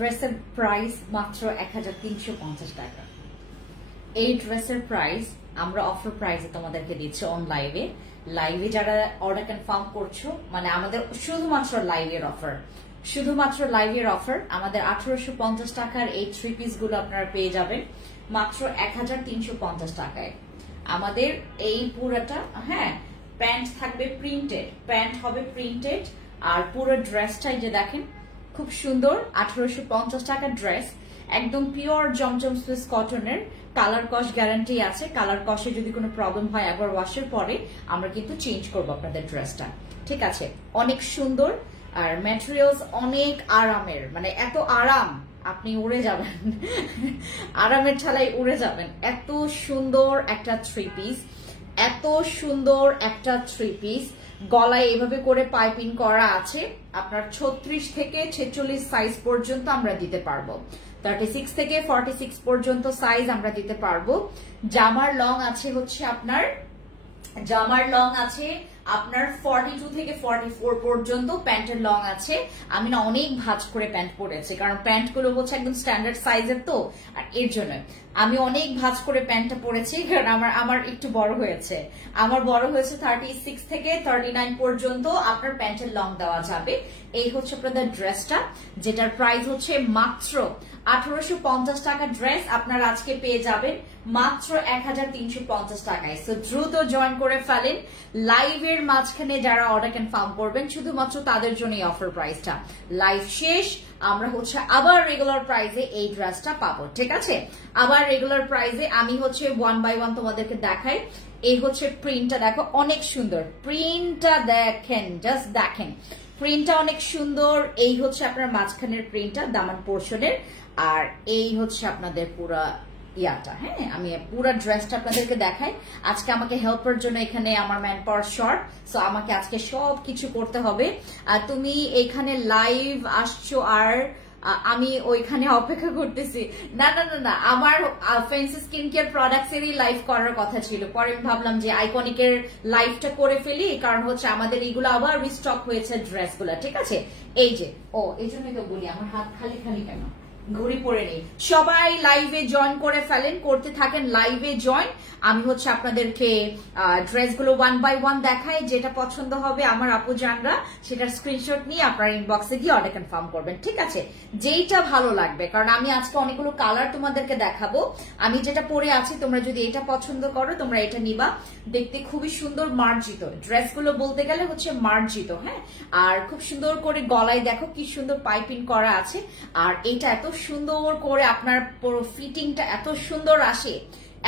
ড্রেসের প্রাইস মাত্র 1350 টাকা। এই ড্রেসের প্রাইস আমরা অফার প্রাইসে তোমাদেরকে দিচ্ছি অন লাইভে। লাইভে যারা অর্ডার কনফার্ম করছো, মানে আমাদের শুধুমাত্র লাইভের অফার, শুধুমাত্র লাইভের অফার। আমাদের 1850 টাকার এই 3 পিস গুলো আপনারা পেয়ে যাবেন মাত্র 1350 টাকায়। আমাদের এই পুরোটা, হ্যাঁ, প্যান্ট থাকবে প্রিন্টেড, প্যান্ট হবে প্রিন্টেড, আর পুরো ড্রেসটাই যে দেখেন খুব সুন্দর। 1850 টাকার ড্রেস, একদম পিওর জমজম সুইস কটনের, কালার কস গ্যারান্টি আছে। কালার কসে যদি কোনো প্রবলেম হয় একবার ওয়াশের পরে আমরা কিন্তু চেঞ্জ করবো আপনাদের ড্রেসটা, ঠিক আছে। অনেক সুন্দর, আর ম্যাটেরিয়ালস অনেক আরামের, মানে এত আরাম আপনি উড়ে যাবেন, আরামের ঠালাই উড়ে যাবেন। এত সুন্দর একটা 3 পিস, এত সুন্দর একটা 3 পিস। গলায় এভাবে করে পাইপিং করা আছে। আপনার 36 থেকে 46 সাইজ পর্যন্ত আমরা দিতে পারবো, 36 থেকে 46 পর্যন্ত সাইজ আমরা দিতে পারবো। জামার লং আছে হচ্ছে আপনার, জামার লং আছে আপনার 42 থেকে 44 পর্যন্ত, প্যান্টের লং আছে। আমি না অনেক ভাঁজ করে প্যান্ট পরেছি, কারণ প্যান্ট গুলো হচ্ছে একদম স্ট্যান্ডার্ড সাইজের, তো আর এর জন্য আমি অনেক ভাঁজ করে প্যান্টটা পরেছি, কারণ আমার একটু বড় হয়েছে। আমার বড় হয়েছে 36 থেকে 39 পর্যন্ত আপনার প্যান্টের লং দেওয়া যাবে। এই হচ্ছে আপনাদের ড্রেসটা, যেটার প্রাইস হচ্ছে মাত্র 1850 টাকা। ড্রেস আপনারা আজকে পেয়ে যাবেন মাত্র 1350 টাকায়। সো দ্রুত জয়েন করে ফেলেন। লাইভের মাঝখানে যারা অর্ডার কনফার্ম করবেন শুধুমাত্র তাদের জন্য এই অফার প্রাইসটা। লাইভ শেষ, আমরা হচ্ছে আবার রেগুলার প্রাইসে এই ড্রেসটা পাবো, ঠিক আছে। আবার রেগুলার প্রাইসে আমি হচ্ছে 1 বাই 1 তোমাদেরকে দেখাই। এই হচ্ছে প্রিন্টটা, দেখো অনেক সুন্দর প্রিন্টটা, দেখেন জাস্ট দেখেন প্রিন্টটা অনেক সুন্দর। এই হচ্ছে আপনার মাঝখানের প্রিন্টটা দামান পোর্শনের, আর এই হচ্ছে আপনাদের পুরা ইয়াটা। হ্যাঁ, আমি পুরা ড্রেসটা আপনাদেরকে দেখাই। আজকে আমাকে হেল্পের জন্য এখানে আমার ম্যান পাওয়ার শর্ট, সো আমাকে আজকে সব কিছু করতে হবে। আর তুমি এখানে লাইভ আসছো আর আমি ওইখানে অপেক্ষা করতেছি। না না না না, আমার ফেন্সি স্কিন কেয়ার প্রোডাক্টস এরই লাইভ করার কথা ছিল, পরে আমি ভাবলাম যে আইকনিকের লাইভটা করে ফেলি, কারণ হচ্ছে আমাদের এইগুলো আবার রিস্টক হয়েছে ড্রেসগুলো, ঠিক আছে। এই যে এই জন্যই তো বলি আমার হাত খালি খালি কেন, ঘড়ি পরে নেই। সবাই লাইভে জয়েন করে ফেলেন, করতে থাকেন লাইভে জয়েন। আমি হচ্ছে আপনাদেরকে ড্রেসগুলো 1 বাই 1 দেখাই। যেটা পছন্দ হবে আমার আপু জানরা সেটার স্ক্রিনশট নিয়ে আপনার ইনবক্সে গিয়ে অর্ডার কনফার্ম করবেন, ঠিক আছে। যেইটা ভালো লাগবে, কারণ আমি আজকে অনেকগুলো কালার তোমাদেরকে দেখাবো। আমি যেটা পরে আছি, তোমরা যদি এটা পছন্দ করো তোমরা এটা নিবা। দেখতে খুবই সুন্দর, মার্জিত ড্রেসগুলো বলতে গেলে হচ্ছে মার্জিত, হ্যাঁ। আর খুব সুন্দর করে গলায় দেখো কি সুন্দর পাইপিং করা আছে, আর এটা এত সুন্দর করে আপনার পুরো ফিটিংটা এত সুন্দর আসে,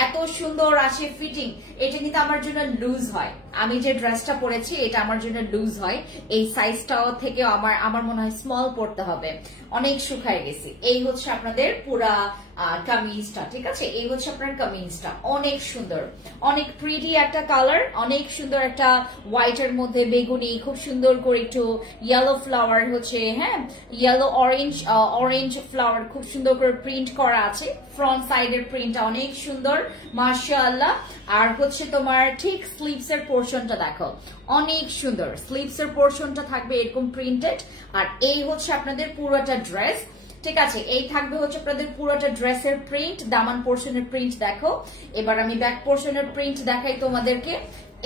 এত সুন্দর আসে ফিটিং। এটা কিন্তু আমার জন্য লুজ হয়, আমি যে ড্রেসটা পরেছি এটা আমার জন্য লুজ হয়। এই সাইজটাও থেকে আমার মনে হয় স্মল পড়তে হবে, অনেক শুকায় গেছি। এই হচ্ছে আপনাদের পুরা কামিজটা, ঠিক আছে। এই হচ্ছে আপনার কামিজটা, অনেক সুন্দর, অনেক প্রিটি একটা কালার, অনেক সুন্দর একটা হোয়াইটের মধ্যে বেগুনি, খুব সুন্দর করে একটু ইয়েলো ফ্লাওয়ার হচ্ছে, হ্যাঁ, ইয়েলো অরেঞ্জ ফ্লাওয়ার খুব সুন্দর করে প্রিন্ট করা আছে। ফ্রন্ট সাইডের প্রিন্টটা অনেক সুন্দর, মাশাআল্লাহ। আর হচ্ছে তোমার ঠিক স্লিভস এর পোর্শনটা দেখো অনেক সুন্দর, স্লিভস এর পোর্শনটা থাকবে এরকম প্রিন্টেড। আর এই হচ্ছে আপনাদের পুরোটা ড্রেস, ঠিক আছে। এই থাকবে হচ্ছে আপনাদের পুরোটা ড্রেসের প্রিন্ট, দামান পোর্শনের প্রিন্ট দেখো। এবার আমি ব্যাক পোর্শনের প্রিন্ট দেখাই তোমাদেরকে।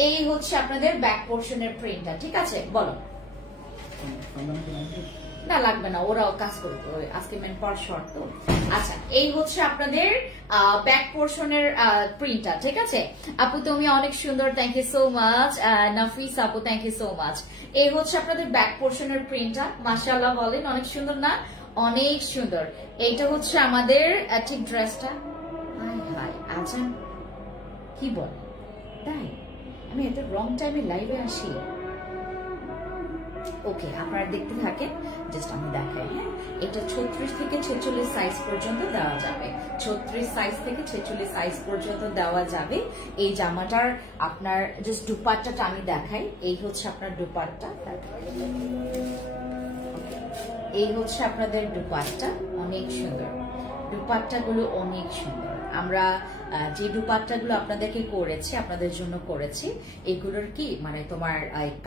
এই হচ্ছে আপনাদের ব্যাক পোর্শনের প্রিন্টটা, ঠিক আছে। বলো, না লাগবে না, ওরাও কাজ করবে, আজকে মেন পাওয়ার শর্ট তো। আচ্ছা, এই হচ্ছে আপনাদের ব্যাক পোর্শনের প্রিন্টটা, ঠিক আছে। আপু তুমি অনেক সুন্দর, থ্যাংক ইউ সো মাচ। নাফিস আপু থ্যাংক ইউ সো মাচ। এই হচ্ছে আপনাদের ব্যাক পোর্শনের প্রিন্টটা, মাশাআল্লাহ বলেন, অনেক সুন্দর না, অনেক সুন্দর। এইটা হচ্ছে আমাদের ঠিক ড্রেসটা। হাই হাই, আচ্ছা কি বলে, তাই আমি এত রং টাইমে লাইভে আসি। ওকে, আপনারা দেখতে থাকেন, জাস্ট আমি দেখাই। হ্যাঁ, এটা 36 থেকে 46 সাইজ পর্যন্ত দেওয়া যাবে, 36 সাইজ থেকে 46 সাইজ পর্যন্ত দেওয়া যাবে। এই জামাটার আপনার জাস্ট দুপাট্টাটা আমি দেখাই। এই হচ্ছে আপনার দুপাট্টা, এই হচ্ছে আপনাদের দুপাট্টা, অনেক সুন্দর। দুপাট্টাগুলো অনেক সুন্দর। আমরা যে দুপাট্টাগুলো আপনাদেরকে করেছি, আপনাদের জন্য করেছি, এগুলোর কি মানে তোমার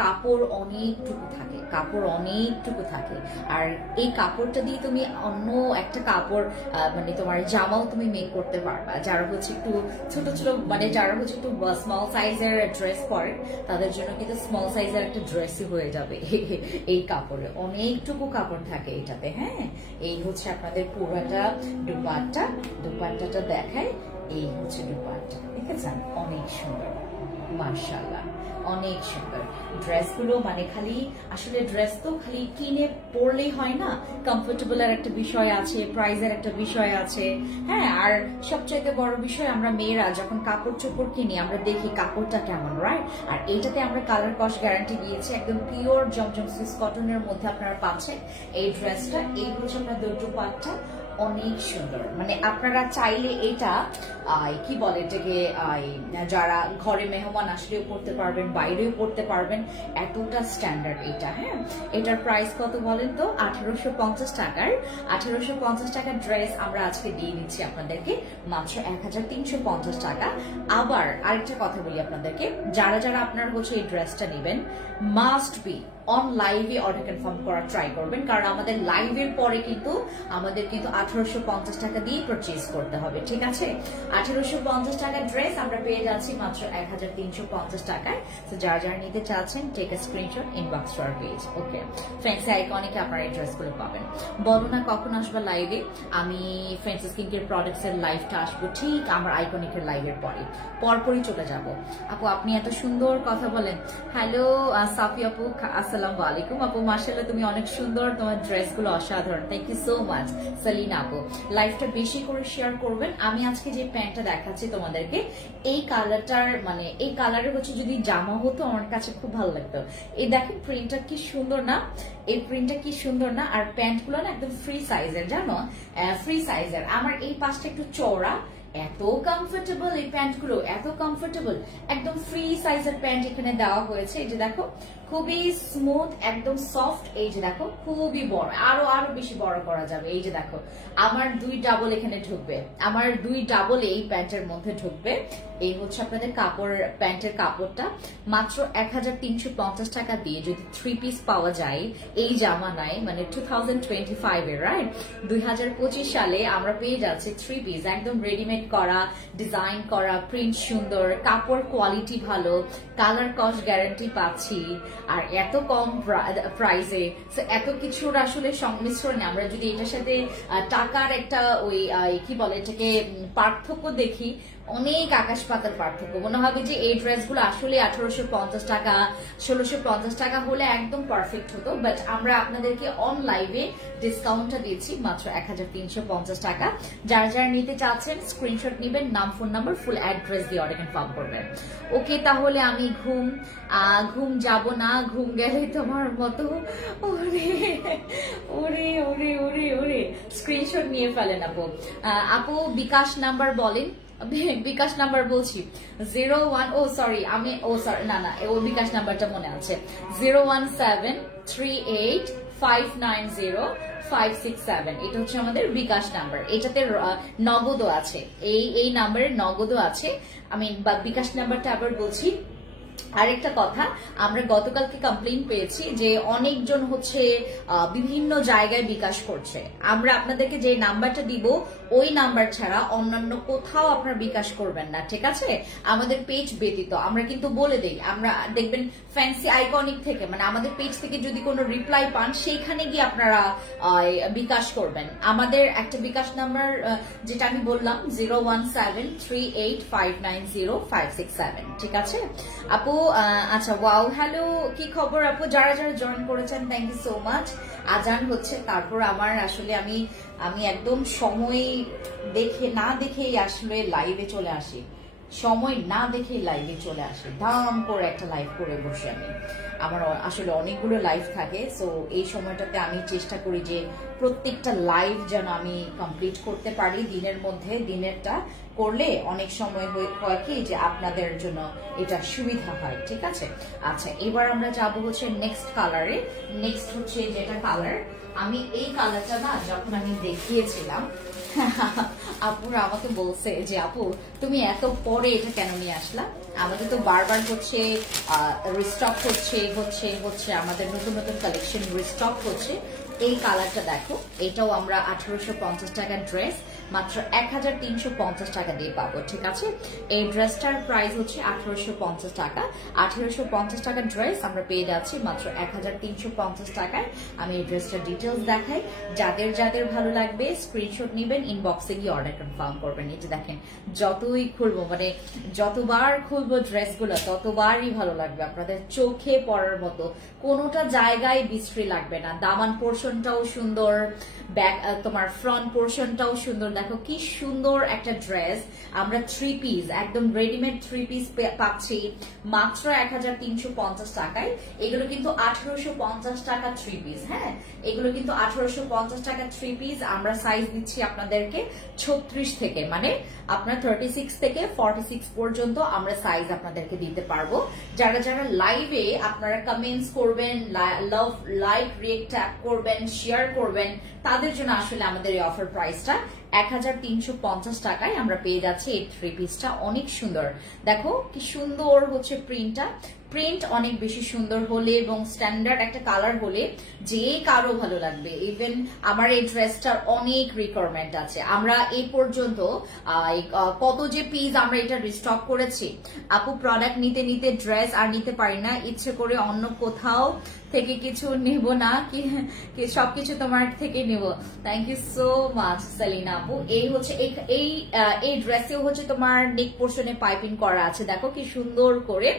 কাপড় অনেকটুকু থাকে, কাপড় অনেকটুকু থাকে। আর এই কাপড়টা দিয়ে তুমি অন্য একটা কাপড় মানে তোমার জামাও তুমি মেক করতে পারবা। যারা হচ্ছে একটু ছোট ছোট মানে যারা হচ্ছে একটু স্মল সাইজের ড্রেস পরে, তাদের জন্য কিন্তু স্মল সাইজের একটা ড্রেসই হয়ে যাবে এই কাপড়ে। অনেকটুকু কাপড় থাকে এটাতে। হ্যাঁ, এই হচ্ছে আপনাদের পুরোটা দুপাট্টা। দুপাট্টাটা দেখায়, এই হচ্ছে দুপাট্টা, দেখেছেন? অনেক সুন্দর, মাশাআল্লাহ, অনেক সুন্দর। ড্রেসগুলো মানে খালি আসলে ড্রেস তো খালি কিনে পরলেই হয় না, কমফোর্টেবল এর একটা বিষয় আছে, প্রাইজের একটা বিষয় আছে। হ্যাঁ, আর সবচাইতে বড় বিষয় আমরা মেয়েরা যখন কাপড় চোপড় কিনি আমরা দেখি কাপড়টা কেমন, রাইট? আর এইটাতে আমরা কালার কস গ্যারান্টি দিয়েছি, একদম পিওর জমজম সুইস কটনের মধ্যে আপনারা পাচ্ছেন এই ড্রেসটা। এই হচ্ছে আপনাদের দুপাট্টা, অনেক সুন্দর। মানে আপনারা চাইলে এটা কি বলে এটাকে যারা ঘরে মেহমান আসলেও পড়তে পারবেন, বাইরেও পড়তে পারবেন, এতটা স্ট্যান্ডার্ড এটা। হ্যাঁ, এটার প্রাইস কত বলেন তো? 1850 টাকার। 1850 টাকার ড্রেস আমরা আজকে দিয়ে দিচ্ছি আপনাদেরকে মাত্র 1350 টাকা। আবার আরেকটা কথা বলি আপনাদেরকে, যারা যারা আপনার হচ্ছে এই ড্রেসটা নেবেন, মাস্ট বি অন লাইভে অর্ডার কনফার্ম করার ট্রাই করবেন, কারণ আমাদের লাইভের পরে কিন্তু আমাদের কিন্তু 1850 টাকা দিয়ে পারচেজ করতে হবে, ঠিক আছে? 1850 টাকার ড্রেস আমরা পেয়ে যাচ্ছি মাত্র 1350 টাকায়। তো যারা যারা নিতে চাচ্ছেন, take a screenshot, inbox to our page. Okay, fancy আইকনিকে আপনারা এই ড্রেসগুলো পাবেন। বলো না কখন আসবে লাইভে? আমি ফ্যান্সি স্কিন কেয়ার প্রোডাক্টস এর লাইভটা আসবো ঠিক আমার আইকনিকের লাইভের পরে, পরপরই চলে যাব। আপু আপনি এত সুন্দর কথা বলেন। হ্যালো সাফি আপু, আসসালামু আলাইকুম। আপু মাশাআল্লাহ তুমি অনেক সুন্দর, তোমার ড্রেসগুলো অসাধারণ, thank you so much. Salina আপু, লাইভটা বেশি করে শেয়ার করবেন। আমি আজকে যে প্যান্টটা দেখাচ্ছি তোমাদেরকে, এই কালারটার মানে এই কালারের হচ্ছে যদি জামা হতো আমার কাছে খুব ভালো লাগতো। এই দেখেন প্রিন্টটা কি সুন্দর না, এই প্রিন্টটা কি সুন্দর না। আর প্যান্ট গুলো না একদম ফ্রি সাইজের, জানো, ফ্রি সাইজের। আমার এই পাশটা একটু চওড়া, এত কমফোর্টেবল এই প্যান্ট গুলো, এত কমফোর্টেবল, একদম ফ্রি সাইজের প্যান্ট এখানে দেওয়া হয়েছে। এই যে দেখো, খুবই স্মুথ, একদম সফট। এই যে দেখো, খুবই বড়, আরো আরো বেশি বড় করা যাবে। এই যে দেখো, আমার 2 ডাবল এখানে ঢুকবে, আমার 2 ডাবল এই প্যান্টের মধ্যে ঢুকবে। এই হচ্ছে আপনাদের কাপড়, প্যান্টের কাপড়টা। মাত্র 1350 টাকা দিয়ে যদি 3 পিস পাওয়া যায় এই জামানায়, মানে 2025 এর, রাইট, 2025 সালে আমরা পেয়ে যাচ্ছি 3 পিস একদম রেডিমেড করা, ডিজাইন করা, প্রিন্ট সুন্দর, কাপড় কোয়ালিটি ভালো, কালার কস্ট গ্যারান্টি পাচ্ছি, আর এত কম প্রাইসে। এত কিছুর আসলে সংমিশ্রণে আমরা যদি এটার সাথে টাকার একটা ওই কি বলে এটাকে পার্থক্য দেখি, অনেক আকাশ পাতাল পার্থক্য। মনে হবে যে এই ড্রেসগুলো আসলে 1850 টাকা 1650 টাকা হলে একদম পারফেক্ট হতো, বাট আমরা আপনাদেরকে অন লাইভে ডিসকাউন্টটা দিচ্ছি মাত্র 1350 টাকা। যারা যারা নিতে চাচ্ছেন স্ক্রিনশট নেবেন, নাম, ফোন নাম্বার, ফুল অ্যাড্রেস দিয়ে অর্ডার কনফার্ম করবেন। ওকে, তাহলে আমি ঘুম যাব না, ঘুম গেলে তোমার মতো। ওরে ওরে ওরে ওরে ওরে, স্ক্রিনশট নিয়ে ফেলেন আপু। আপু বিকাশ নাম্বার বলেন, বিকাশ নাম্বার বলছি 01, ও সরি আমি না ও বিকাশ নাম্বারটা মনে আছে, 01738590567। এটা হচ্ছে আমাদের বিকাশ নাম্বার। এটাতে নগদও আছে, এই নাম্বারের নগদও আছে। আমি বিকাশ নাম্বারটা আবার বলছি। আরেকটা কথা, আমরা গতকালকে কমপ্লেইন পেয়েছি যে অনেকজন হচ্ছে বিভিন্ন জায়গায় বিকাশ করছে। আমরা আপনাদেরকে যে নাম্বারটা দিব ওই নাম্বার ছাড়া অন্যান্য কোথাও আপনারা বিকাশ করবেন না, ঠিক আছে? আমাদের পেজ ব্যতীত আমরা কিন্তু বলে দেই, আমরা দেখবেন ফ্যান্সি আইকনিক থেকে, মানে আমাদের পেজ থেকে যদি কোনো রিপ্লাই পান সেইখানে গিয়ে আপনারা বিকাশ করবেন। আমাদের একটা বিকাশ নাম্বার যেটা আমি বললাম 01738590567, ঠিক আছে আপু? আচ্ছা, ওয়াও, হ্যালো, কি খবর আপু? যারা যারা জয়েন করেছেন থ্যাংক ইউ সো মাচ। আজান হচ্ছে, তারপর আমার আসলে আমি একদম সময় না দেখেই আসলে লাইভে চলে আসি, সময় না দেখেই লাইভে চলে আসি, ধাম করে একটা লাইভ করে বসে আমি। আমার আসলে অনেকগুলো লাইভ থাকে, সো এই সময়টাতে আমি চেষ্টা করি যে প্রত্যেকটা লাইভ যেন আমি কমপ্লিট করতে পারি দিনের মধ্যে। দিনেরটা করলে অনেক সময় হয় কি যে আপনাদের জন্য এটা সুবিধা হয়, ঠিক আছে। আচ্ছা, এবার আমরা যাব হচ্ছে নেক্সট কালারে। নেক্সট হচ্ছে যেটা কালার, আমি এই কালারটা না যখন আমি দেখিয়েছিলাম আপুরা আমাকে বলছে যে আপু তুমি এত পরে এটা কেন নিয়ে আসলা, আমাদের তো বারবার হচ্ছে রিস্টক হচ্ছে আমাদের নতুন নতুন কালেকশন রিস্টক হচ্ছে। এই কালারটা দেখো, এটাও আমরা 1850 টাকার ড্রেস মাত্র 1350 টাকা দিয়ে পাবো, ঠিক আছে। এই ড্রেসটার প্রাইস হচ্ছে 1850 টাকা। 1850 টাকার ড্রেস আমরা পেয়ে যাচ্ছি মাত্র 1350 টাকায়। আমি এই ড্রেসটার ডিটেলস দেখাই, যাদের যাদের ভালো লাগবে স্ক্রিনশট নেবেন, ইনবক্সে গিয়ে অর্ডার কনফার্ম করবেন। এটা দেখেন, যতই খুলবো মানে যতবার খুলবো ড্রেসগুলো ততবারই ভালো লাগবে, আপনাদের চোখে পড়ার মতো, কোনোটা জায়গায় বিশ্রী লাগবে না। দামান পোর্শনটাও সুন্দর, ব্যাক তোমার ফ্রন্ট পোর্শনটাও সুন্দর। দেখো কি সুন্দর একটা ড্রেস, আমরা 3 পিস একদম রেডিমেড 3 পিস পাচ্ছি মাত্র 1350 টাকায়। এগুলো কিন্তু 1850 টাকা 3 পিস, হ্যাঁ এগুলো কিন্তু 1850 টাকা 3 পিস। আমরা সাইজ দিচ্ছি আপনাদেরকে 36 থেকে, মানে আপনার 36 থেকে 46 পর্যন্ত আমরা সাইজ আপনাদেরকে দিতে পারবো। যারা যারা লাইভে আপনারা কমেন্টস করবেন, লাভ লাইক রিয়েক্ট করবেন, শেয়ার করবেন, তাদের জন্য আসলে আমাদের এই অফার প্রাইসটা 1350 টাকায় আমরা পেয়ে যাচ্ছি। এই 3 পিসটা অনেক সুন্দর, দেখো কি সুন্দর হচ্ছে প্রিন্টটা। প্রিন্ট অনেক বেশি সুন্দর হলে এবং স্ট্যান্ডার্ড একটা কালার হলে যে কারো ভালো লাগবে। ইভেন আমার এই ড্রেসটার অনেক রিকোয়ারমেন্ট আছে। আমরা এই পর্যন্ত কত যে পিস আমরা এটা রিস্টক করেছি, আপু প্রোডাক্ট নিতে নিতে ড্রেস আর নিতে পারি না, ইচ্ছে করে অন্য কোথাও থেকে কিছু নেব না, কি সবকিছু তোমার থেকে নেব। Thank you so much Selina আপু। এই হচ্ছে এই ড্রেসেও হচ্ছে তোমার নেক পোর্শনে পাইপিং করা আছে, দেখো কি সুন্দর করে।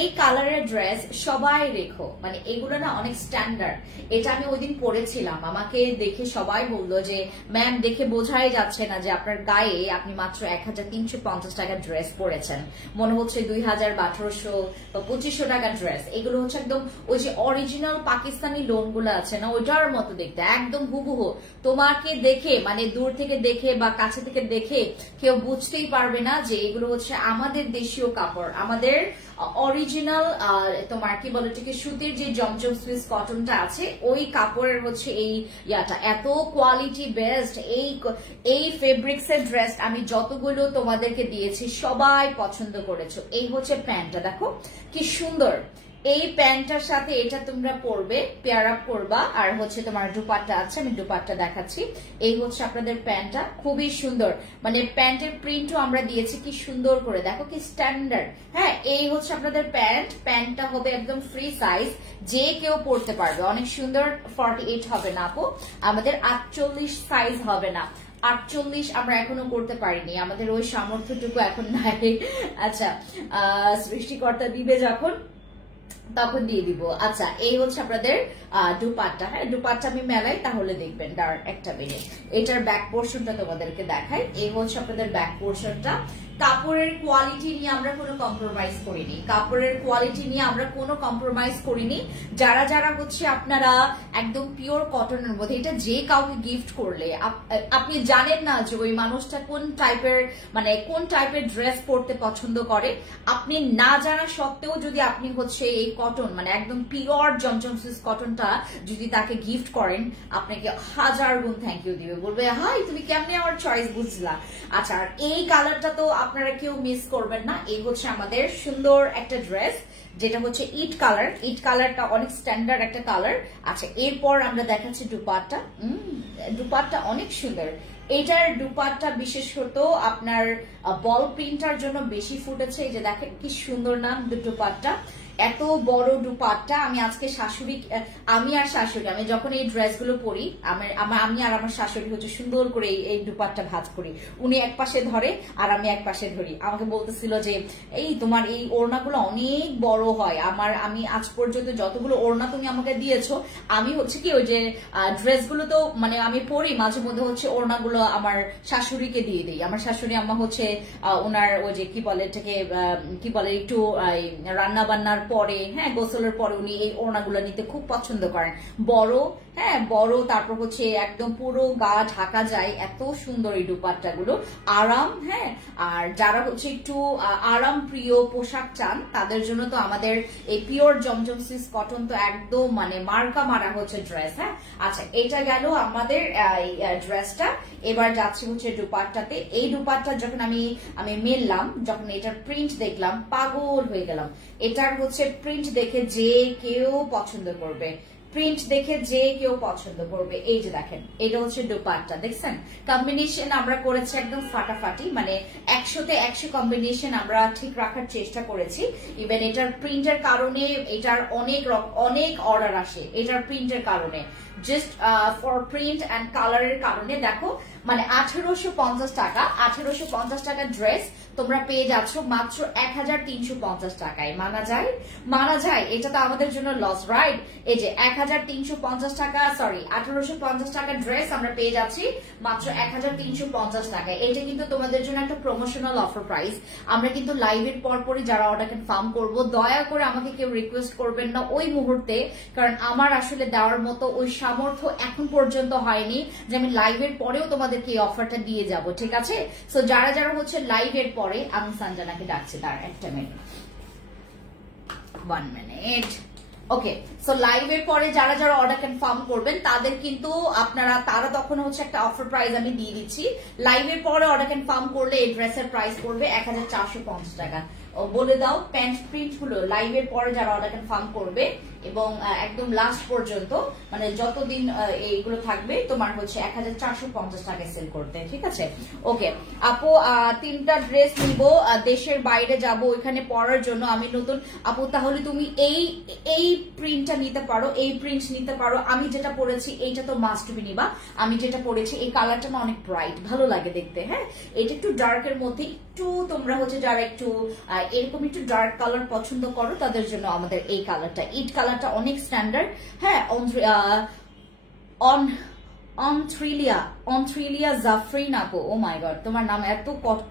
এই কালারের ড্রেস সবাই রেখো, মানে এগুলো না অনেক স্ট্যান্ডার্ড। এটা আমি ওই দিন পরেছিলাম, আমাকে দেখে সবাই বললো যে ম্যাম দেখে বোঝাই যাচ্ছে না যে আপনার গায়ে আপনি মাত্র 1350 টাকার ড্রেস পরেছেন, মনে হচ্ছে 2000 বা 1800 বা 2500 টাকার ড্রেস। এগুলো হচ্ছে একদম ওই যে অরিজিনাল পাকিস্তানি লোন গুলো আছে না, ওইটার মতো দেখতে, একদম হুবহু। তোমাকে দেখে মানে দূর থেকে দেখে বা কাছে থেকে দেখে কেউ বুঝতেই পারবে না যে এগুলো হচ্ছে আমাদের দেশীয় কাপড়, আমাদের অরিজিনাল তোমার কি বলে এটাকে সুতির যে জমজম সুইস কটনটা আছে ওই কাপড়ের হচ্ছে এই ইয়াটা, এত কোয়ালিটি বেস্ট। এই ফেব্রিক্স এর ড্রেস আমি যতগুলো তোমাদেরকে দিয়েছি সবাই পছন্দ করেছো। এই হচ্ছে প্যান্টটা, দেখো কি সুন্দর। এই প্যান্টটার সাথে এটা তোমরা পরবে, পেয়ার আপ করবা। আর হচ্ছে তোমার দুপাট্টা আছে, আমি দুপাট্টা দেখাচ্ছি। এই হচ্ছে আপনাদের প্যান্টটা, খুবই সুন্দর, মানে প্যান্টের প্রিন্টও আমরা দিয়েছি কি সুন্দর করে, দেখো কি স্ট্যান্ডার্ড। হ্যাঁ, এই হচ্ছে আপনাদের প্যান্ট। প্যান্টটা হবে একদম ফ্রি সাইজ, যে কেউ পরতে পারবে, অনেক সুন্দর। 48 হবে না আপু, আমাদের 48 সাইজ হবে না। 48 আমরা এখনো করতে পারিনি, আমাদের ওই সামর্থ্যটুকু এখন নাই। আচ্ছা, সৃষ্টিকর্তা দিবে যখন তখন দিয়ে দিব। আচ্ছা, এই হচ্ছে আপনাদের দুপাট্টা। হ্যাঁ, দুপাট্টা আমি মেলাই তাহলে দেখবেন ডার্ক একটা বেড়ে। এটার ব্যাক পোর্শনটা তোমাদেরকে দেখাই। এই হচ্ছে আপনাদের ব্যাক পোর্শনটা। কাপড়ের কোয়ালিটি নিয়ে আমরা কোনো কম্প্রোমাইজ করিনি, কাপড়ের কোয়ালিটি নিয়ে আমরা কোনো কম্প্রোমাইজ করিনি। যারা যারা হচ্ছে আপনারা একদম পিওর কটনের মধ্যে, এটা যে কাউকে গিফট করলে আপনি জানেন না যে ওই মানুষটা কোন টাইপের ড্রেস পরতে পছন্দ করে। আপনি না জানা সত্ত্বেও যদি আপনি হচ্ছে এই কটন মানে একদম পিওর জমজম সুইস কটনটা যদি তাকে গিফট করেন, আপনাকে 1000 গুণ থ্যাংক ইউ দিবে, বলবে হাই তুমি কেমনে আমার চয়েস বুঝলা। আচ্ছা, আর এই কালারটা তো আপনারা কেউ মিস করবেন না। এই হচ্ছে আমাদের সুন্দর একটা ড্রেস, যেটা হচ্ছে ইট কালার। ইট কালারটা অনেক স্ট্যান্ডার্ড একটা কালার। আচ্ছা, এরপর আমরা দেখাচ্ছি দুপাট্টা। দুপাট্টা অনেক সুন্দর। এটার দুপাট্টা বিশেষত আপনার বল প্রিন্টার জন্য বেশি ফুটেছে। এই যে দেখেন কি সুন্দর নাম দুপাট্টা, এত বড় দুপাট্টা। আমি আজকে আমি যখন এই ড্রেসগুলো পরি, আমি আর আমার শাশুড়ি হচ্ছে সুন্দর করে এই দুপাট্টা ভাঁজ করি। উনি এক পাশে ধরে আর আমি এক পাশে ধরি। আমাকে বলতেছিল যে এই তোমার এই ওড়নাগুলো অনেক বড় হয়। আমি আজ পর্যন্ত যতগুলো ওড়না তুমি আমাকে দিয়েছো, আমি হচ্ছে কি ওই যে ড্রেসগুলো তো মানে আমি পরি মাঝে মধ্যে হচ্ছে ওড়নাগুলো হলো আমার শাশুড়িকে দিয়ে দিই। আমার শাশুড়ি আম্মা হচ্ছে ওনার ওই যে কি বলে এটাকে কি বলে একটু রান্না বান্নার পরে, হ্যাঁ গোসলের পরে উনি এই ওড়নাগুলো নিতে খুব পছন্দ করেন, বড়, হ্যাঁ বড়, তারপর হচ্ছে একদম পুরো গা ঢাকা যায়, এত সুন্দর এই দুপাট্টাগুলো, আরাম। হ্যাঁ, আর যারা হচ্ছে একটু আরাম প্রিয় পোশাক চান তাদের জন্য তো আমাদের এই পিওর জমজম সিল্ক কটন তো একদম মানে মার্কা মারা হচ্ছে ড্রেস। হ্যাঁ, আচ্ছা এটা গেল আমাদের ড্রেসটা। এবার যাচ্ছি হচ্ছে দুপাট্টাতে। এই দুপাট্টা যখন আমি মেললাম, যখন এটার প্রিন্ট দেখলাম পাগল হয়ে গেলাম। এটার হচ্ছে প্রিন্ট দেখে যে কেউ পছন্দ করবে, প্রিন্ট দেখে যে কেউ পছন্দ করবে। এই যে দেখেন, এটা হচ্ছে দুপাট্টা, দেখছেন কম্বিনেশন আমরা করেছি একদম ফাটাফাটি, মানে 100তে 100 কম্বিনেশন আমরা ঠিক রাখার চেষ্টা করেছি। ইভেন এটার প্রিন্টের কারণে এটার অনেক অর্ডার আসে এটার প্রিন্টের কারণে, জাস্ট ফর প্রিন্ট অ্যান্ড কালারের কারণে। দেখো মানে 1850 টাকা, 1850 টাকা ড্রেস তোমরা পেয়ে যাচ্ছ মাত্র 1350 টাকায়। মানা যায়? মানা যায়? এটা তো আমাদের জন্য লস, রাইট? এই যে 1350 টাকা, সরি 1850 টাকা ড্রেস আমরা পেয়ে যাচ্ছি মাত্র 1350 টাকায়। এটা কিন্তু তোমাদের জন্য একটা প্রমোশনাল অফার প্রাইস। আমরা কিন্তু লাইভের পরপরই যারা অর্ডার কনফার্ম করবো, দয়া করে আমাকে কেউ রিকোয়েস্ট করবেন না ওই মুহূর্তে, কারণ আমার আসলে দেওয়ার মতো ওই সামর্থ্য এখন পর্যন্ত হয়নি যে আমি লাইভের পরেও তোমাদেরকে এই অফারটা দিয়ে যাব, ঠিক আছে? সো যারা যারা হচ্ছে লাইভের পরে, আমি সঞ্জনাকে ডাকছি, তার একটা মিনিট, 1 মিনিট। ওকে, সো লাইভের পরে যারা যারা অর্ডার কনফার্ম করবেন তাদের কিন্তু তারা তখন হচ্ছে একটা অফার প্রাইস আমি দিয়ে দিচ্ছি। লাইভের পরে অর্ডার কনফার্ম করলে এই ড্রেসের প্রাইস পড়বে 1450 টাকা। বলে দাও প্যান্ট প্রিন্ট গুলো লাইভের পরে যারা অর্ডার কনফার্ম করবে এবং একদম লাস্ট পর্যন্ত, মানে যতদিন এইগুলো থাকবে তোমার হচ্ছে 1450 টাকায় সেল করতে, ঠিক আছে? ওকে আপু, 3টা ড্রেস নিব, দেশের বাইরে যাব ওইখানে পরার জন্য আমি নতুন। আপু তাহলে তুমি এই প্রিন্টটা নিতে পারো, এই প্রিন্ট নিতে পারো। আমি যেটা পরেছি এইটা তো মাস্ট বি নিবা। আমি যেটা পরেছি এই কালারটা না অনেক ব্রাইট, ভালো লাগে দেখতে। হ্যাঁ, এটা একটু ডার্কের মধ্যে, একটু তোমরা হচ্ছে যারা একটু এরকম একটু ডার্ক কালার পছন্দ করো তাদের জন্য আমাদের এই কালারটা, ইট কালারটা অনেক স্ট্যান্ডার্ড। হ্যাঁ, অন্থ্রিলিয়া জাফরিন আপু, ও মাই গড তোমার নাম এত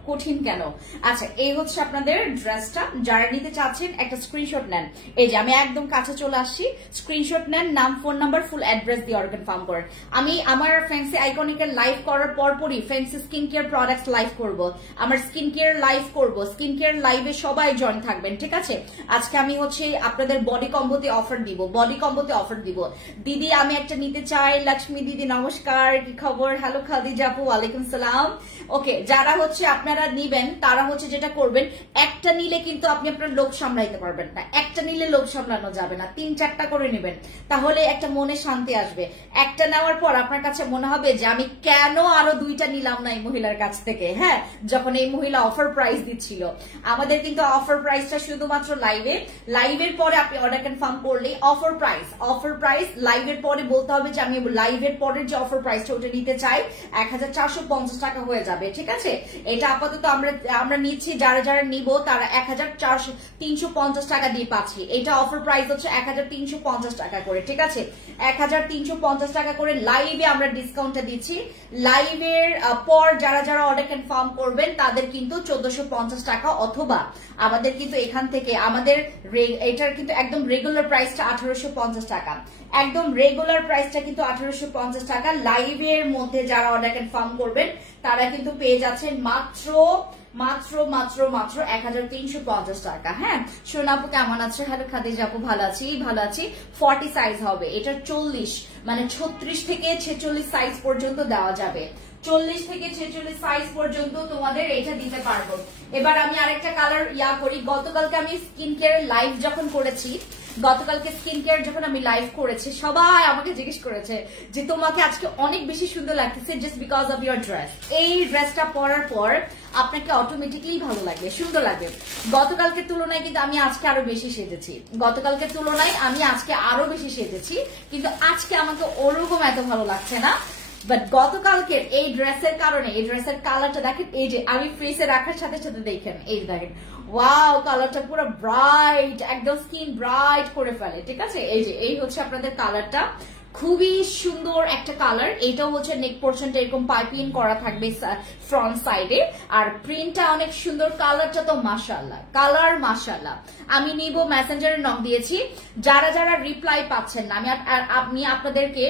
কঠিন কেন? আচ্ছা, এই হচ্ছে আপনাদের ড্রেসটা। যারা নিতে চাচ্ছেন একটা স্ক্রিনশট নেন। এই যে আমি একদম কাছে চলে আসছি, স্ক্রিনশট নেন, নাম, ফোন নাম্বার, ফুল অ্যাড্রেস দিয়ে অর্ডার কনফার্ম করেন। আমি আমার ফ্যান্সি আইকনিকের লাইভ করার পরপরই fancy skin care products live করব, আমার স্কিন কেয়ার লাইভ করব। স্কিন কেয়ার লাইভে সবাই জয়েন থাকবেন, ঠিক আছে? আজকে আমি হচ্ছে আপনাদের বডি কম্বোতে অফার দিব, দিদি আমি একটা নিতে চাই। লক্ষ্মী দিদি নমস্কার, কি খবর? হ্যালো খাদিজা আপু, ওয়ালাইকুম সালাম। ওকে, যারা হচ্ছে আপনারা নিবেন তারা হচ্ছে যেটা করবেন, একটা নিলে কিন্তু আপনি আপনার লোক সামলাইতে পারবেন না, একটা নিলে লোক সামলানো যাবে না, 3-4টা করে নেবেন, তাহলে একটা মনে শান্তি আসবে। একটা নেওয়ার পর আপনার কাছে মনে হবে যে আমি কেন আরো 2টা নিলাম না এই মহিলার কাছ থেকে। হ্যাঁ, যখন এই মহিলা অফার প্রাইস দিচ্ছিল। আমাদের কিন্তু অফার প্রাইসটা শুধুমাত্র লাইভের পরে আপনি অর্ডার কনফার্ম করলে অফার প্রাইস লাইভের পরে বলতে হবে যে আমি লাইভের পরের যে অফার প্রাইসটা ওটা নিতে চাই, 1450 টাকা হয়ে যাবে, ঠিক আছে? এটা আপাতত আমরা নিচ্ছি, যারা যারা নিব তারা 1350 টাকা দিয়ে পাচ্ছি। এটা অফার প্রাইস হচ্ছে 1350 টাকা করে, ঠিক আছে? 1350 টাকা করে লাইভে আমরা ডিসকাউন্টটা দিচ্ছি। লাইভের পর যারা যারা অর্ডার কনফার্ম করবেন তাদের কিন্তু 1450 টাকা, অথবা আমাদের কিন্তু এখান থেকে আমাদের এটার কিন্তু একদম রেগুলার প্রাইসটা 1850 টাকা, একদম রেগুলার প্রাইসটা কিন্তু 1850 টাকা। লাইভের মধ্যে যারা অর্ডার কনফার্ম করবেন তারা কিন্তু পেয়ে যাচ্ছেন মাত্র 1350 টাকা। হ্যাঁ, সোনাপু কেমন আছে? হ্যালো খাদিজা আপু, ভালো আছি। 40 সাইজ হবে, এটা 40 মানে 36 থেকে 46 সাইজ পর্যন্ত দেওয়া যাবে। 40 থেকে 46 সাইজ পর্যন্ত তোমাদের এটা দিতে পারবো। এবার আমি আরেকটা কালার করি। গতকালকে আমি স্কিন কেয়ার লাইভ যখন করেছি, সবাই আমাকে জিজ্ঞেস করেছে যে তোমাকে আজকে অনেক বেশি সুন্দর লাগতেছে, just because of your dress. এই ড্রেসটা পরার পর আপনাকে অটোমেটিকলি ভালো লাগবে, সুন্দর লাগবে। গতকালকের তুলনায় কিন্তু আমি আজকে আরো বেশি সেজেছি, কিন্তু আজকে আমাকে ওরকম এত ভালো লাগছে না। বাট গতকালকের এই ড্রেসের কারণে, এই ড্রেসের কালারটা দেখেন, এই যে আমি ফ্রিজে রাখার সাথে সাথে দেখেন, এই দেখেন, ওয়াও কালারটা পুরো ব্রাইট, একদম স্কিন ব্রাইট করে ফেলে, ঠিক আছে? এই যে এই হচ্ছে আপনাদের কালারটা, খুবই সুন্দর একটা কালার। এটাও হচ্ছে নেক পোর্শনটা এরকম পাইপিং করা থাকবে ফ্রন্ট সাইডে, আর প্রিন্টটা অনেক সুন্দর, কালারটা তো মাশাআল্লাহ, কালার মাশাআল্লাহ। আমি নিব মেসেঞ্জারে নক দিয়েছি, যারা যারা রিপ্লাই পাচ্ছেন না, আমি আপনাদেরকে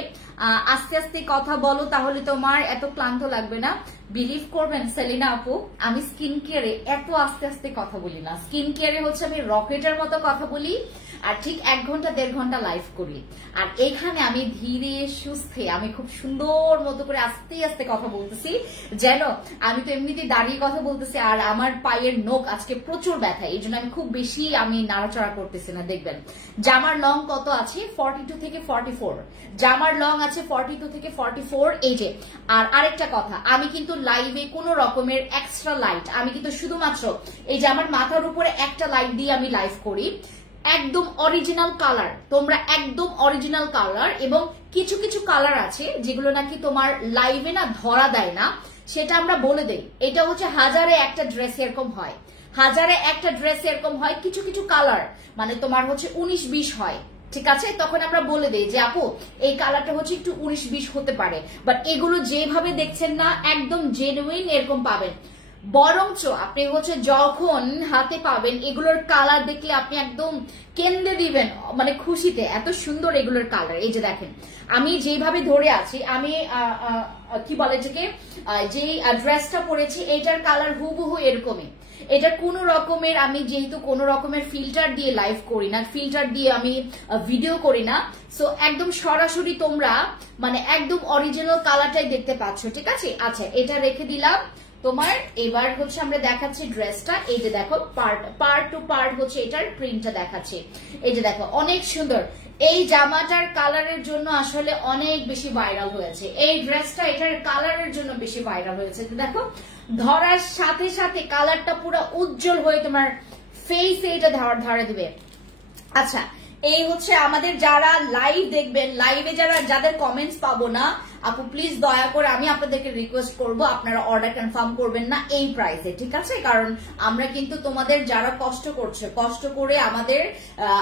আস্তে আস্তে কথা বলো তাহলে তোমার এত ক্লান্ত লাগবে না। বিলিভ করবেন সেলিনা আপু, আমি স্কিন কেয়ারে এত আস্তে আস্তে কথা বলি না। স্কিন কেয়ারে হচ্ছে আমি রকেটের মতো কথা বলি, আর ঠিক 1 ঘন্টা 1.5 ঘন্টা লাইভ করি। আর এখানে আমি ধীরে সুস্থে আমি খুব সুন্দর মতো করে আস্তে আস্তে কথা বলতেছি, যেন আমি তো এমনিতে দাঁড়িয়ে কথা বলতেছি, আর আমার পায়ের নখ আজকে প্রচুর ব্যথা, এই জন্য আমি খুব বেশি আমি নাড়াচড়া করতেছি না। দেখবেন জামার লং কত আছে, 42 থেকে 44, জামার লং আছে 42 থেকে 44। এই যে আর আরেকটা কথা, আমি কিন্তু লাইভে কোনো রকমের এক্সট্রা লাইট, আমি কিন্তু শুধুমাত্র এই যে আমার মাথার উপরে একটা লাইট দিয়ে আমি লাইভ করি, একদম অরিজিনাল কালার, তোমরা একদম অরিজিনাল কালার। এবং কিছু কিছু কালার আছে যেগুলো নাকি তোমার লাইভে না ধরা দেয় না, সেটা আমরা বলে দেই। এটা হচ্ছে 1000-এ একটা ড্রেস এরকম হয়, 1000-এ একটা ড্রেস এরকম হয়। কিছু কিছু কালার মানে তোমার হচ্ছে 19-20 হয়, ঠিক আছে, তখন আমরা বলে দেই যে আপু এই কালারটা হচ্ছে একটু 19-20 হতে পারে, বাট এগুলো যেভাবে দেখছেন না একদম জেনুইন এরকম পাবেন। বরঞ্চ আপনি হচ্ছে যখন হাতে পাবেন এগুলোর কালার দেখলে আপনি একদম কেন্দ্রে দিবেন মানে খুশিতে, এত সুন্দর এগুলোর কালার। এই যে দেখেন আমি যেভাবে ধরে আছি, আমি কি বলে এটাকে, যে ড্রেসটা পরেছি এটার কালার হুবহু এরকমই। এটা কোনো রকমের, আমি যেহেতু কোনো রকমের ফিল্টার দিয়ে লাইভ করি না, ফিল্টার দিয়ে আমি ভিডিও করি না, সো একদম সরাসরি তোমরা মানে একদম অরিজিনাল কালারটাই দেখতে পাচ্ছ, ঠিক আছে। আচ্ছা এটা রেখে দিলাম তোমার। এবার হচ্ছে আমরা দেখাচ্ছি ড্রেসটা। এই যে দেখো পার্ট টু পার্ট হচ্ছে এটার প্রিন্টটা দেখাচ্ছি। এই যে দেখো অনেক সুন্দর, এই জামাটার কালারের জন্য আসলে অনেক বেশি ভাইরাল হয়েছে, এই ড্রেসটা এটার কালারের জন্য বেশি ভাইরাল হয়েছে। দেখো ধরার সাথে সাথে কালারটা পুরো উজ্জ্বল হয়ে তোমার ফেসে এটা ধরে দিবে। আচ্ছা এই হচ্ছে আমাদের যারা লাইভ দেখবেন, লাইভে যাদের কমেন্টস পাবো না, আপু প্লিজ দয়া করে আমি আপনাদেরকে রিকোয়েস্ট করব আপনারা অর্ডার কনফার্ম করবেন না এই প্রাইসে, ঠিক আছে। কারণ আমরা কিন্তু তোমাদের যারা কষ্ট করছো, কষ্ট করে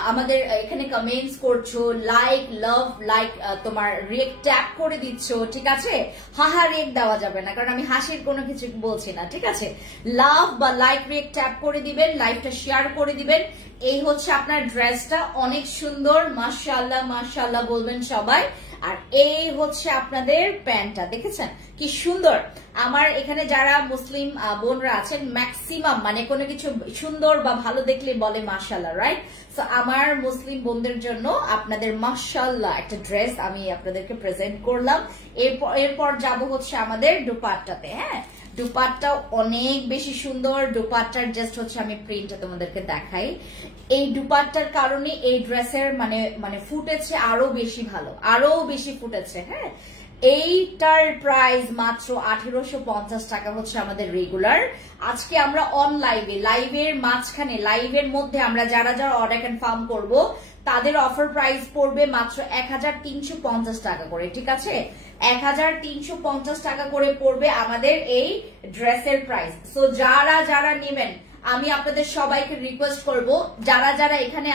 আমাদের এখানে কমেন্টস করছো, লাইক লাভ লাইক তোমার রেক ট্যাপ করে দিচ্ছ, ঠিক আছে। হাহা রেক দেওয়া যাবে না, কারণ আমি হাসির কোনো কিছু বলছি না, ঠিক আছে। লাভ বা লাইক রেক ট্যাপ করে দিবেন, লাইভটা শেয়ার করে দিবেন। এই হচ্ছে আপনার ড্রেসটা, অনেক সুন্দর, মাশাআল্লাহ মাশাআল্লাহ বলবেন সবাই। আর এই হচ্ছে আপনাদের প্যান্টটা, দেখেছেন কি সুন্দর। আমার এখানে যারা মুসলিম বোনরা আছেন ম্যাক্সিমাম মানে কোনো কিছু সুন্দর বা ভালো দেখলে বলে মাশাআল্লাহ, রাইট। সো আমার মুসলিম বোনদের জন্য আপনাদের মাশাআল্লাহ একটা ড্রেস আমি আপনাদেরকে প্রেজেন্ট করলাম। এরপর যাব হচ্ছে আমাদের দুপাট্টাতে। হ্যাঁ দুপাট্টাও অনেক বেশি সুন্দর, দুপাট্টার জাস্ট হচ্ছে আমি প্রিন্টটা তোমাদেরকে দেখাই। এই দুপাট্টার কারণে এই ড্রেসের মানে ফুটেছে আরো বেশি ভালো, আরো বেশি ফুটেছে। হ্যাঁ এইটার প্রাইস মাত্র 1850 টাকা হচ্ছে আমাদের রেগুলার। আজকে আমরা অন লাইভের মাঝখানে লাইভের মধ্যে আমরা যারা অর্ডার কনফার্ম করব তাদের অফার প্রাইস পড়বে মাত্র 1350 টাকা করে, ঠিক আছে। 1350 টাকা করে পড়বে আমাদের এই ড্রেসের প্রাইস। সো যারা নেবেন আমি আপনাদের সবাইকে রিকোয়েস্ট করব, যারা এখানে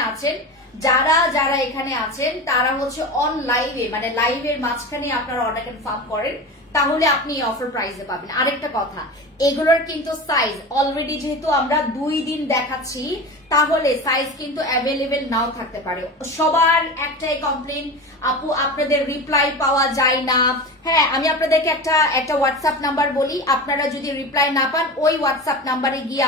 আছেন তারা হচ্ছে অন লাইভে মানে লাইভের মাঝখানে আপনারা অর্ডার কনফার্ম করেন, তাহলে আপনি অফার প্রাইসে পাবেন। আরেকটা কথা, এগুলোর কিন্তু সাইজ অলরেডি যেহেতু আমরা 2 দিন দেখাচ্ছি, তাহলে সাইজ কিন্তু অ্যাভেলেবেল নাও থাকতে পারে। সবার একটাই কমপ্লেন, আপু আপনাদের রিপ্লাই পাওয়া যায় না। হ্যাঁ আমি আপনাদেরকে একটা হোয়াটসঅ্যাপ নাম্বার বলি, আপনারা যদি রিপ্লাই না পান ওই হোয়াটসঅ্যাপ নাম্বারে গিয়ে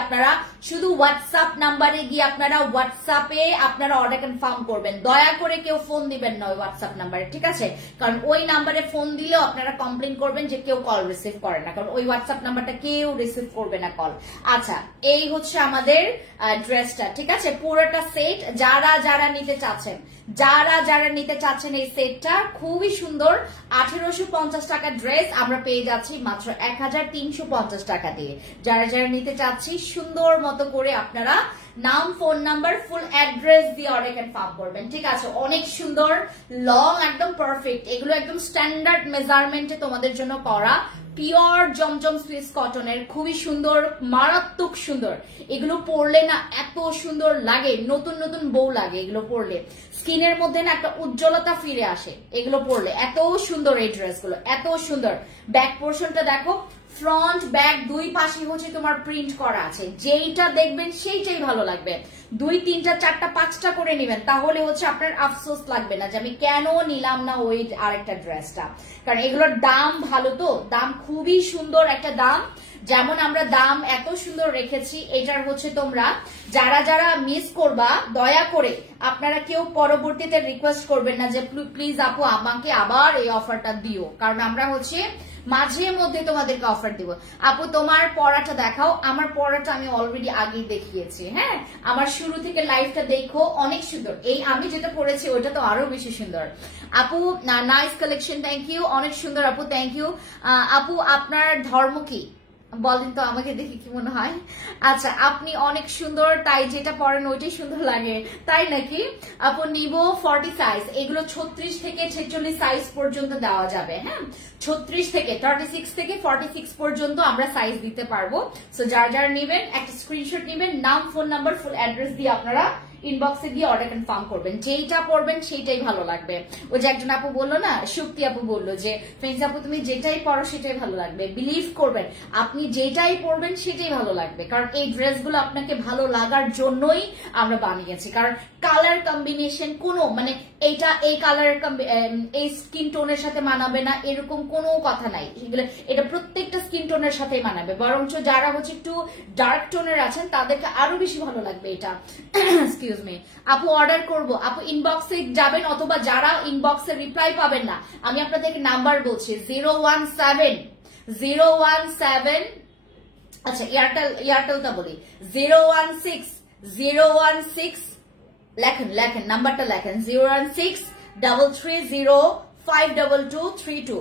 আপনারা হোয়াটসঅ্যাপে আপনারা অর্ডার কনফার্ম করবেন। দয়া করে কেউ ফোন দিবেন না ওই হোয়াটসঅ্যাপ নাম্বারে, ঠিক আছে। কারণ ওই নাম্বারে ফোন দিলেও আপনারা কমপ্লেন করবেন যে কেউ কল রিসিভ করে না, কারণ ওই হোয়াটসঅ্যাপ নাম্বারটা কেউ রিসিভ করবে না কল। আচ্ছা এই হচ্ছে আমাদের ড্রেসটা, ঠিক আছে, পুরোটা সেট। যারা নিতে চাচ্ছেন এই সেটটা খুবই সুন্দর। 1850 টাকা ড্রেস আমরা পেয়ে যাচ্ছি মাত্র 1350 টাকা দিয়ে। যারা নিতে চাচ্ছি সুন্দর মতো করে আপনারা নাম, ফোন নাম্বার, ফুল অ্যাড্রেস দিয়ে অর্ডার কনফার্ম করবেন, ঠিক আছে। অনেক সুন্দর, লং, একদম পারফেক্ট, এগুলো একদম স্ট্যান্ডার্ড মেজারমেন্টে তোমাদের জন্য করা, পিওর জমজম সুইস কটনের, খুবই সুন্দর, মারাত্মক সুন্দর। এগুলো পরলে না এত সুন্দর লাগে, নতুন নতুন বউ লাগে এগুলো পরলে, স্কিনের মধ্যে না একটা উজ্জ্বলতা ফিরে আসে এগুলো পরলে। এত সুন্দর এই ড্রেসগুলো, এত সুন্দর। ব্যাক পোর্শনটা দেখো, ফ্রন্ট ব্যাক দুই পাশে হচ্ছে তোমার প্রিন্ট করা আছে, যেইটা দেখবেন সেইটাই ভালো লাগবে। 2, 3, 4, 5টা করে নেবেন, তাহলে হচ্ছে আপনার আফসোস লাগবে না যে আমি কেন নিলাম না ওই আরেকটা ড্রেসটা। কারণ এগুলোর দাম ভালো, তো দাম খুবই সুন্দর একটা দাম। যেমন আমরা দাম এত সুন্দর রেখেছি, এটার হচ্ছে তোমরা যারা যারা মিস করবা, দয়া করে আপনারা কেউ পরবর্তীতে রিকোয়েস্ট করবেন না যে প্লিজ আপু আমাকে আবার এই অফারটা দিও, কারণ আমরা হচ্ছে মাঝে মধ্যে তোমাদেরকে অফার দিব। আপু তোমার পড়াটা দেখাও। আমার পড়াটা আমি অলরেডি আগেই দেখিয়েছি, হ্যাঁ, আমার শুরু থেকে লাইভটা দেখো, অনেক সুন্দর। এই আমি যেটা পড়েছি ওইটা তো আরো বেশি সুন্দর। আপু নাইস কালেকশন, থ্যাংক ইউ, অনেক সুন্দর আপু, থ্যাংক ইউ। আপু আপনার ধর্ম কি বলেন তো, আমাকে দেখি কি মনে হয়। আচ্ছা, আপনি অনেক সুন্দর, তাই যেটা পরেন ওইটাই সুন্দর লাগে, তাই নাকি? আপু নিব 40 সাইজ, এগুলো 36 থেকে 46 সাইজ পর্যন্ত দেওয়া যাবে, হ্যাঁ, 36 থেকে 36 থেকে 46 পর্যন্ত আমরা সাইজ দিতে পারবো। সো যারা যারা নেবেন একটা স্ক্রিনশট নেবেন, নাম, ফোন নাম্বার, ফুল অ্যাড্রেস দিয়ে আপনারা ইনবক্সে দিয়ে অর্ডার কনফার্ম করবেন। যেইটা পড়বেন সেইটাই ভালো লাগবে। ওই যে একজন আপু বললো না, শক্তি আপু বললো যে ফ্রেন্ডস আপু তুমি যেটাই পড়ো সেটাই ভালো লাগবে। বিলিভ করবেন, আপনি যেটাই পড়বেন সেটাই ভালো লাগবে, কারণ এই ড্রেসগুলো আপনাকে ভালো লাগার জন্যই আমরা বানিয়েছি। কারণ কালার কম্বিনেশন কোনো মানে এইটা এই কালারের এই স্কিন টোনের সাথে মানাবে না এরকম কোনো কথা নাই। এটা প্রত্যেকটা স্কিন টোনের সাথে মানাবে, বরঞ্চ যারা হচ্ছে একটু ডার্ক টোনের আছেন তাদেরকে আরো বেশি ভালো লাগবে এটা। এক্সকিউজ মি আপু, অর্ডার করব আপু, ইনবক্সে যাবেন, অথবা যারা ইনবক্সে রিপ্লাই পাবেন না, আমি আপনাদেরকে নাম্বার বলছি 017 আচ্ছা এয়ারটেলটা বলি 016 লেখেন নাম্বারটা লেখেন 016-330-52232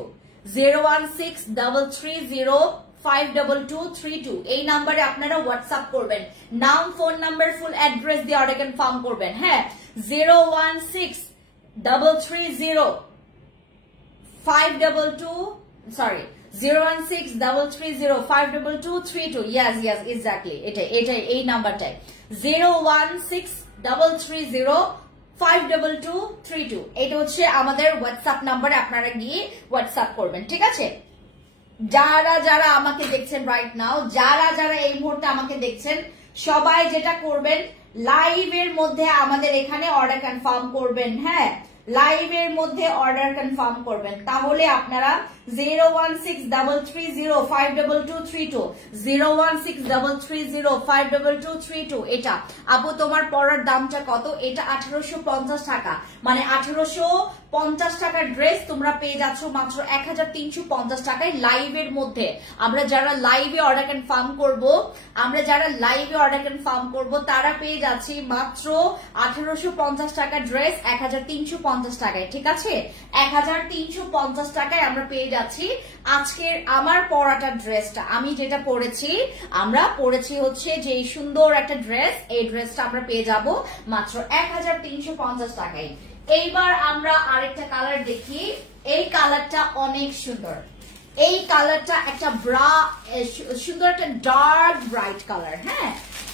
016-330-52232। এই নাম্বারে আপনারা হোয়াটসঅ্যাপ করবেন, নাম, ফোন নাম্বার, ফুল অ্যাড্রেস দিয়ে অর্ডার কনফার্ম করবেন, হ্যাঁ। 016-330-52232 yes exactly এটাই এই নাম্বারটাই 016-330-52232। এটা হচ্ছে আমাদের হোয়াটসঅ্যাপ নাম্বারে আপনারা গিয়ে হোয়াটসঅ্যাপ করবেন, ঠিক আছে? যারা যারা আমাকে দেখছেন রাইট নাও, যারা যারা এই মুহূর্তে আমাকে দেখছেন, সবাই যেটা করবেন লাইভের মধ্যে আমাদের এখানে অর্ডার কনফার্ম করবেন, হ্যাঁ, লাইভের মধ্যে অর্ডার কনফার্ম করবেন, তাহলে আপনারা 016-330-52232 016-330-52232। এটা আপু তোমার পড়ার দামটা কত? এটা 1850 টাকা, মানে 1850 টাকার ড্রেস তোমরা পেয়ে যাচ্ছ মাত্র 1350 টাকায় লাইভের মধ্যে। আমরা যারা লাইভে অর্ডার কনফার্ম করব তারা পেয়ে যাচ্ছি মাত্র 1850 টাকার ড্রেস 1350 টাকায়, ঠিক আছে? 1350 টাকায় আমরা পেয়ে যাচ্ছি আজকের আমার পরাটা ড্রেসটা। আমি যেটা পরেছি, আমরা পরেছি হচ্ছে যে সুন্দর একটা ড্রেস, এই ড্রেসটা আমরা পেয়ে যাব মাত্র 1350 টাকায়। এইবার আমরা আরেকটা কালার দেখি, এই কালারটা অনেক সুন্দর, এই কালারটা একটা সুন্দর একটা ডার্ক ব্রাইট কালার, হ্যাঁ,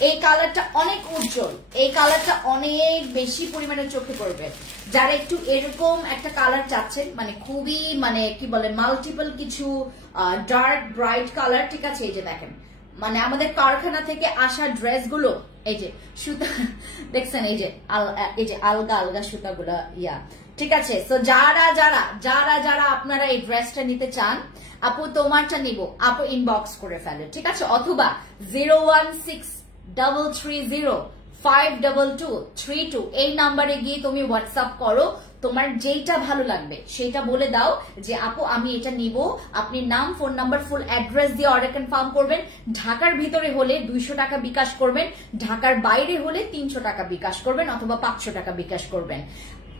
এই কালারটা অনেক উজ্জ্বল, এই কালারটা অনেক বেশি পরিমাণে চোখে পড়বে। যারা একটু এরকম একটা কালার চাচ্ছেন, মানে খুবই মানে কি বলে মাল্টিপল কিছু ডার্ক ব্রাইট কালার, ঠিক আছে? এই যে দেখেন, মানে আমাদের কারখানা থেকে আসা ড্রেসগুলো, এই যে সুতা দেখছেন, এই যে আলগা আলগা সুতাগুলা, ঠিক আছে? তো যারা যারা আপনারা এই ড্রেসটা নিতে চান, আপু তোমারটা নিব, আপু ইনবক্স করে ফেলে, ঠিক আছে? অথবা 016-330-52232 এই নাম্বারে গিয়ে তুমি হোয়াটসঅ্যাপ করো, তোমার যেটা ভালো লাগবে সেটা বলে দাও যে আপু আমি এটা নিব। আপনি নাম, ফোন নাম্বার, ফুল অ্যাড্রেস দিয়ে অর্ডার কনফার্ম করবেন। ঢাকার ভিতরে হলে 200 টাকা বিকাশ করবেন, ঢাকার বাইরে হলে 300 টাকা বিকাশ করবেন, অথবা 500 টাকা বিকাশ করবেন।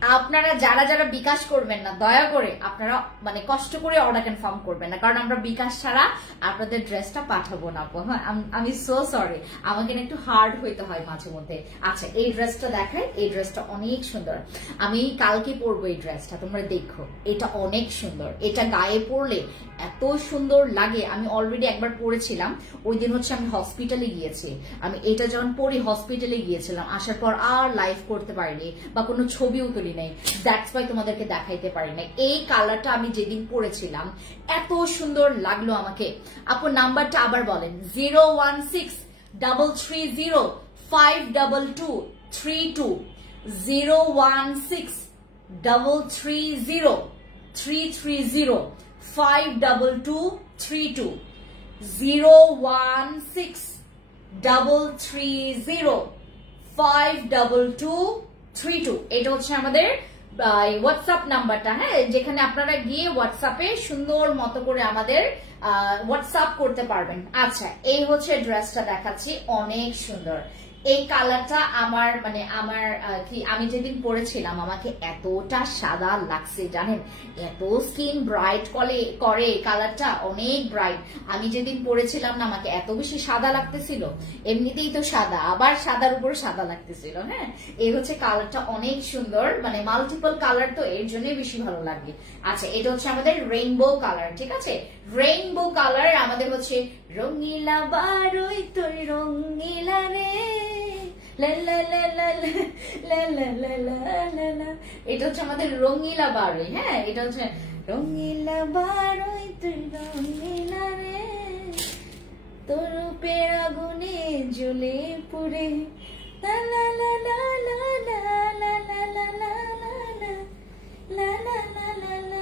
আপনারা যারা যারা বিকাশ করবেন না, দয়া করে আপনারা মানে কষ্ট করে অর্ডার কনফার্ম করবেন না, কারণ আমরা বিকাশ ছাড়া আপনাদের ড্রেসটা পাঠাবো না আপু। হ্যাঁ, আমি সো সরি, আমাকে একটু হার্ড হইতে হয় মাঝে মধ্যে। আচ্ছা, এই ড্রেসটা দেখাই। এই ড্রেসটা অনেক সুন্দর, আমি কালকে পরবো এই ড্রেসটা, তোমরা দেখো। এটা অনেক সুন্দর, এটা গায়ে পরলে এত সুন্দর লাগে। আমি অলরেডি একবার পরেছিলাম, ওই দিন হচ্ছে আমি হসপিটালে গিয়েছি। আমি এটা যখন পরি হসপিটালে গিয়েছিলাম, আসার পর আর লাইভ করতে পারিনি বা কোনো ছবিও তুলি নাই, দ্যাটস ওয়াই তোমাদেরকে দেখাইতে পারি না। এই কালারটা আমি যেদিন পরেছিলাম এত সুন্দর লাগলো আমাকে। আপু নাম্বারটা আবার বলেন। 01633052232, 01633052232, 01633052232। এটা হচ্ছে আমাদের হোয়াটসঅ্যাপ নাম্বারটা, হ্যাঁ, যেখানে আপনারা গিয়ে হোয়াটসঅ্যাপে সুন্দর মতো করে আমাদের হোয়াটসঅ্যাপ করতে পারবেন। আচ্ছা, এই হচ্ছে ড্রেসটা দেখাচ্ছি, অনেক সুন্দর। এই কালারটা আমার মানে আমার কি আমি যেদিন পরেছিলাম আমাকে এতটা সাদা লাগছে জানেন, এত স্কিন ব্রাইট করে কালারটা, অনেক ব্রাইট। আমি যেদিন পরেছিলাম না আমাকে এত বেশি সাদা লাগতেছিল, এমনিতেই তো সাদা, আবার সাদার উপর সাদা লাগতেছিল। হ্যাঁ, এই হচ্ছে কালারটা, অনেক সুন্দর, মানে মাল্টিপল কালার তো এর জন্যই বেশি ভালো লাগে। আচ্ছা, এটা হচ্ছে আমাদের রেইনবো কালার, ঠিক আছে, রেইনবো কালার আমাদের হচ্ছে রঙিলা বারোই তোর রঙিলা রে, এটা হচ্ছে আমাদের রঙিলা বারোই। হ্যাঁ, এটা হচ্ছে রঙিলা বারোই তুই রঙিলা রে, তোর রূপের আগুনে জ্বলে পুড়ে, লা লা লা লা লা লা লা লা লা লা লা লা লা লা লা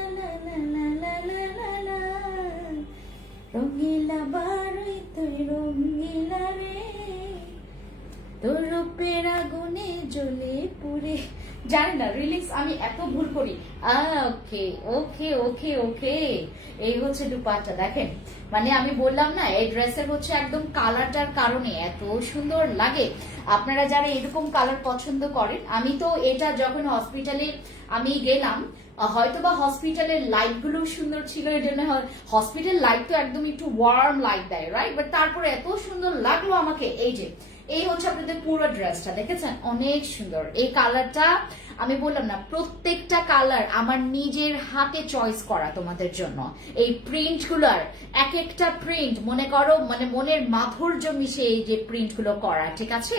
লা লা লা, রঙিলা বারোই তুই রঙিলা রে, তোর রূপের আগুনে জ্বলে পুড়ে। জানি না রিলিক্স আমি এত ভুল করি। ওকে ওকে ওকে ওকে, এই হচ্ছে দুপাট্টা দেখেন। মানে আমি বললাম না, এই ড্রেসের হচ্ছে একদম কালারটার কারণে এত সুন্দর লাগে। আপনারা যারা এরকম কালার পছন্দ করেন, আমি তো এটা যখন হসপিটালে আমি গেলাম, হয়তোবা হসপিটালের লাইট গুলো সুন্দর ছিল, এই জন্য হসপিটাল লাইট তো একদম একটু ওয়ার্ম লাইট দেয়, রাইট, বাট তারপরে এত সুন্দর লাগলো আমাকে। এই যে এই হচ্ছে আপনাদের পুরো ড্রেসটা, দেখেছেন অনেক সুন্দর। এই কালারটা আমি বললাম না, প্রত্যেকটা কালার আমার নিজের হাতে চয়েস করা তোমাদের জন্য। এই প্রিন্ট গুলার এক একটা প্রিন্ট মনে করো মানে মনের মাধুর্য মিশে এই যে প্রিন্ট গুলো করা, ঠিক আছে।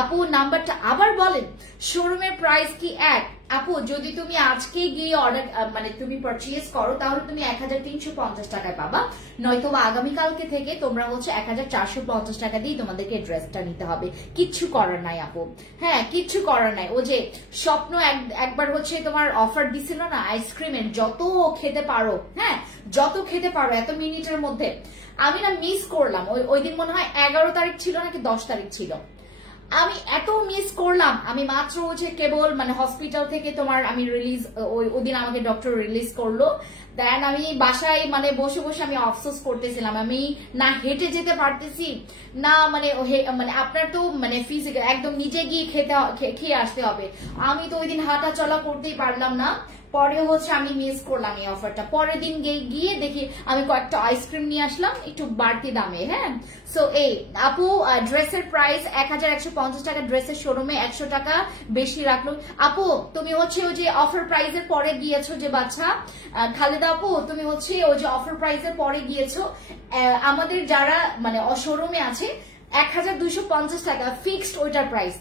আপু নাম্বারটা আবার বলেন। শোরুমের প্রাইস কি এক? আপু যদি তুমি আজকে গিয়ে অর্ডার মানে তুমি পারচেজ করো তাহলে তুমি 1350 টাকায় পাবা, নয়তো আগামীকালকে থেকে তোমরা হচ্ছে 1450 টাকা দিয়ে তোমাদেরকে ড্রেসটা নিতে হবে। কিচ্ছু করার নাই আপু, হ্যাঁ কিচ্ছু করার নাই। ও যে স্বপ্ন একবার হচ্ছে তোমার অফার দিছিল না আইসক্রিমের, যত খেতে পারো, হ্যাঁ যত খেতে পারো এত মিনিটের মধ্যে। আমি না মিস করলাম, ওই দিন মনে হয় 11 তারিখ ছিল নাকি 10 তারিখ ছিল, আমি এত মিস করলাম। আমি মাত্র হচ্ছে কেবল মানে হসপিটাল থেকে তোমার আমি রিলিজ, ওই দিন আমাকে ডক্টর রিলিজ করলো, দেন আমি বাসায় মানে বসে বসে আমি আফসোস করতেছিলাম, আমি না হেঁটে যেতে পারতেছি না, মানে মানে আপনার তো মানে ফিজিক্যাল একদম নিজে গিয়ে খেয়ে আসতে হবে, আমি তো ওই দিন হাঁটা চলা করতেই পারলাম না। পরে হচ্ছে আমি মিস করলাম এই অফারটা। পরের দিন গিয়ে দেখি আমি কয়েকটা আইসক্রিম নিয়ে আসলাম একটু বাড়তি দামে। হ্যাঁ, সো এই আপু ড্রেসের প্রাইস 1150 টাকা, ড্রেসের শোরুমে 100 টাকা বেশি রাখলো। আপু তুমি হচ্ছে ওই যে অফার প্রাইসের পরে গিয়েছো যে বাচ্চা খালেদা আপু, তুমি হচ্ছে ওই যে অফার প্রাইসের পরে গিয়েছো। আমাদের যারা মানে শোরুমে আছে 1250 টাকা ফিক্সড ওইটার প্রাইস,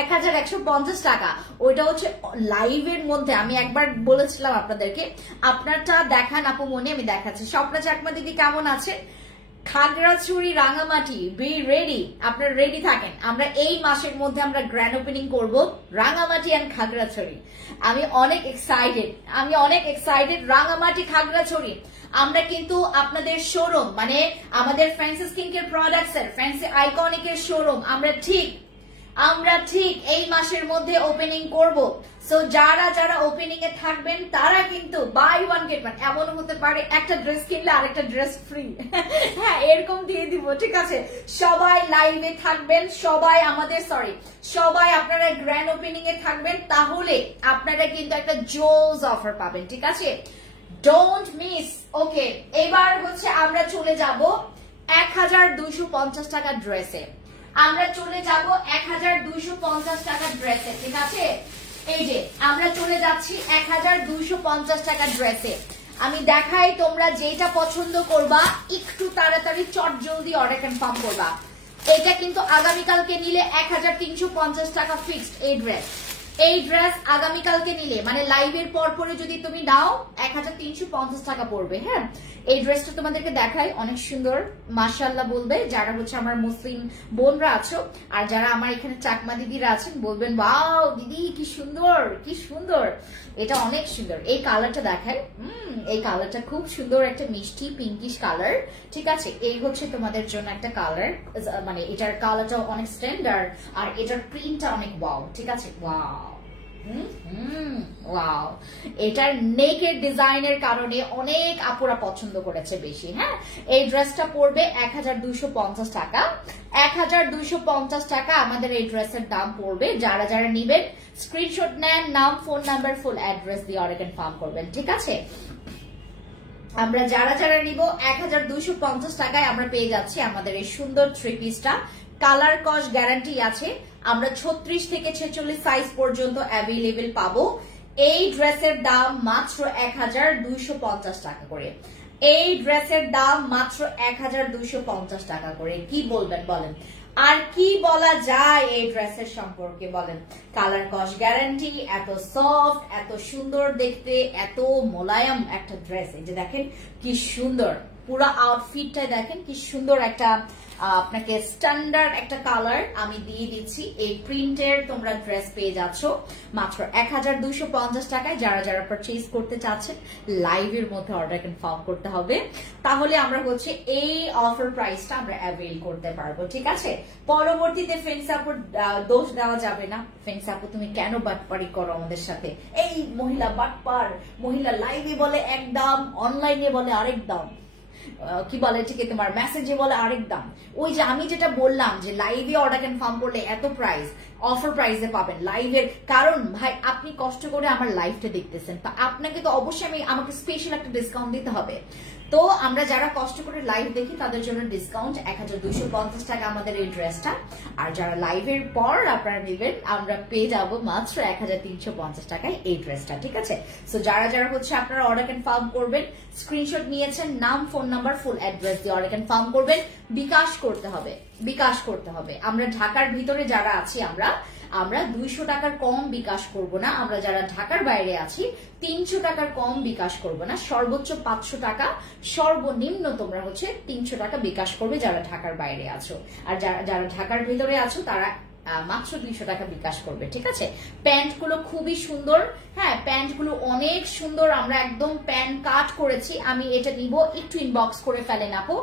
1150 টাকা। ওইটা হচ্ছে লাইভের মধ্যে আমি একবার বলেছিলাম আপনাদেরকে। আপনারটা দেখান আপু মনে, আমি দেখাচ্ছি। স্বপ্না চাকমা দিদি কেমন আছে? খাগড়াছড়ি রাঙামাটি বি রেডি, আপনারা রেডি থাকেন। আমরা এই মাসের মধ্যে আমরা গ্র্যান্ড ওপেনিং করব রাঙামাটি এন্ড খাগড়াছড়ি। আমি অনেক এক্সাইটেড। রাঙামাটি খাগড়াছড়ি আমরা কিন্তু আপনাদের শোরুম মানে আমাদের ফ্যান্সি স্কিন কেয়ার প্রোডাক্টস এর ফ্যান্সি আইকনিক এর শোরুম আমরা ঠিক আমরা ঠিক এই মাসের মধ্যে ওপেনিং করব। সো যারা যারা ওপেনিং এ থাকবেন তারা কিন্তু বাই ওয়ান গেট ওয়ান, এমন হতে পারে একটা ড্রেস কিনলে আরেকটা ড্রেস ফ্রি, হ্যাঁ এরকম দিয়ে দিব, ঠিক আছে? সবাই লাইভে থাকবেন, সবাই আমাদের সবাই আপনারা গ্র্যান্ড ওপেনিং এ থাকবেন, তাহলে আপনারা কিন্তু একটা জোস অফার পাবেন, ঠিক আছে? Don't miss. ওকে, এবার হচ্ছে আমরা চলে যাব 1250 টাকা ড্রেসে, আমরা চলে যাব 1250 টাকা ড্রেসে, ঠিক আছে? এই যে আমরা চলে যাচ্ছি 1250 টাকা ড্রেসে। আমি দেখাই, তোমরা যেটা পছন্দ করবা একটু তাড়াতাড়ি চট জলদি অর্ডার কনফার্ম করবা। এটা কিন্তু আগামীকালকে নিলে 1350 টাকা ফিক্সড। এই ড্রেস আগামীকালকে নিলে, মানে লাইভের পর পরে যদি তুমি নাও 1350 টাকা পড়বে। হ্যাঁ, এই ড্রেসটা তোমাদেরকে দেখাই, অনেক সুন্দর, মাশাআল্লাহ বলবে যারা হচ্ছে আমার মুসলিম বোনরা আছো, আর যারা আমার এখানে চাকমা দিদিরা আছেন বলবেন ওয়াও দিদি কি সুন্দর, কি সুন্দর, এটা অনেক সুন্দর। এই কালারটা দেখাই, এই কালারটা খুব সুন্দর, একটা মিষ্টি পিঙ্কিশ কালার, ঠিক আছে? এই হচ্ছে তোমাদের জন্য একটা কালার, মানে এটার কালারটা অনেক স্ট্যান্ডার্ড, আর এটার প্রিন্টটা অনেক ওয়াও, ঠিক আছে? ওয়াও, ওয়াও, এটার নেকের ডিজাইনের কারণে অনেক আপুরা পছন্দ করেছে বেশি। হ্যাঁ, এই ড্রেসটা পড়বে 1250 টাকা। 1250 টাকা আমাদের এই ড্রেসের দাম পড়বে। যারা যারা নিবেন স্ক্রিনশট নেন, নাম, ফোন নাম্বার, ফুল অ্যাড্রেস দিয়ে অর্ডার কনফার্ম করবেন, ঠিক আছে? আমরা যারা যারা নিব 1250 টাকায় আমরা পেয়ে যাচ্ছি আমাদের এই সুন্দর থ্রি পিসটা। কালার কস গ্যারান্টি আছে, আমরা 36 থেকে 46 সাইজ পর্যন্ত অ্যাভেলেবেল পাবো। এই ড্রেসের দাম মাত্র 1250 টাকা করে। এই ড্রেসের দাম মাত্র 1250 টাকা করে। কি বলবেন বলেন? আর কি বলা যায় এই ড্রেসের সম্পর্কে বলেন? কালার কস গ্যারান্টি, এত সফট, এত সুন্দর দেখতে, এত মোলায়েম একটা ড্রেস। এই যে দেখেন কি সুন্দর, পুরো আউটফিটটা দেখেন কি সুন্দর, একটা আপনাকে স্ট্যান্ডার্ড একটা কালার আমি দিয়ে দিচ্ছি। এই প্রিন্টের তোমরা ড্রেস পেয়ে যাচ্ছ মাত্র 1250 টাকায়। যারা যারা পারচেজ করতে চাচ্ছেন লাইভের মধ্যে অর্ডার কনফার্ম করতে হবে, তাহলে আমরা হচ্ছে এই অফার প্রাইসটা আমরা অ্যাভেল করতে পারবো, ঠিক আছে? পরবর্তীতে ফ্রেন্ডস আপুর দোষ দেওয়া যাবে না, ফ্রেন্ডস আপু তুমি কেন বাটপারি করো আমাদের সাথে, এই মহিলা বাটপার, মহিলা লাইভে বলে এক দাম, অনলাইনে বলে আরেক দাম, কি বলে ঠিক তোমার মেসেজে বলে আরেক দাম। ওই যে আমি যেটা বললাম যে লাইভে অর্ডার কনফার্ম করলে এত প্রাইস, অফার প্রাইসে পাবেন লাইভের। কারণ ভাই আপনি কষ্ট করে আমার লাইভটা দেখতেছেন, তা আপনাকে তো অবশ্যই আমাকে স্পেশাল একটা ডিসকাউন্ট দিতে হবে। তো আমরা যারা কষ্ট করে লাইভ দেখি তাদের জন্য ডিসকাউন্ট 1250 টাকা আমাদের এই ড্রেসটা। আর যারা লাইভের পর আপনারা নেবেন আমরা পেয়ে যাবো মাত্র 1350 টাকায় এই ড্রেসটা, ঠিক আছে? সো যারা যারা হচ্ছে আপনারা অর্ডার কনফার্ম করবেন, স্ক্রিনশট নিয়েছেন, নাম, ফোন নাম্বার, ফুল অ্যাড্রেস দিয়ে অর্ডার কনফার্ম করবেন। বিকাশ করতে হবে, বিকাশ করতে হবে। আমরা ঢাকার ভিতরে যারা আছি আমরা 200 টাকার কম বিকাশ করব না। আমরা যারা ঢাকার বাইরে আছি 300 টাকার কম বিকাশ করব না, সর্বোচ্চ 500 টাকা, সর্বনিম্ন তোমরা হচ্ছে 300 টাকা বিকাশ করবে যারা ঢাকার বাইরে আছো। আর যারা ঢাকার ভিতরে আছো তারা মাত্র 200 টাকা বিকাশ করবে, ঠিক আছে? প্যান্ট গুলো খুবই সুন্দর, হ্যাঁ প্যান্ট গুলো অনেক সুন্দর, আমরা একদম প্যান্ট কাট করেছি। আমি এটা নিব, একটু ইনবক্স করে ফেলেন আপু।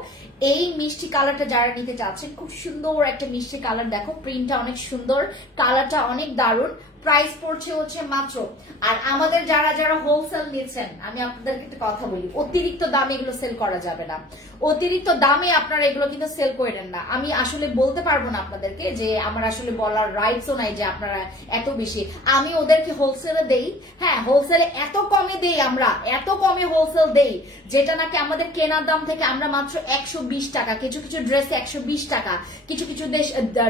এই মিষ্টি কালারটা যারা নিতে চাচ্ছেন, খুব সুন্দর একটা মিষ্টি কালার, দেখো প্রিন্টটা অনেক সুন্দর, কালারটা অনেক দারুণ। প্রাইস পড়ছে হচ্ছে মাত্র, আর আমাদের যারা যারা হোলসেল নিচ্ছেন আমি আপনাদেরকে একটা কথা বলি, অতিরিক্ত দামে এগুলো সেল করা যাবে না। অতিরিক্ত দামে আপনারা এগুলো কিন্তু সেল করেন না। আমি আসলে বলতে পারবো না আপনাদেরকে, যে আমার আসলে বলার রাইটসও নাই যে আপনারা এত বেশি। আমি ওদেরকে হোলসেলে দেই, হ্যাঁ হোলসেলে এত কমে দেই, আমরা এত কমে হোলসেল দেই যেটা নাকি আমাদের কেনার দাম থেকে আমরা মাত্র 120 টাকা, কিছু কিছু ড্রেসে 120 টাকা, কিছু কিছু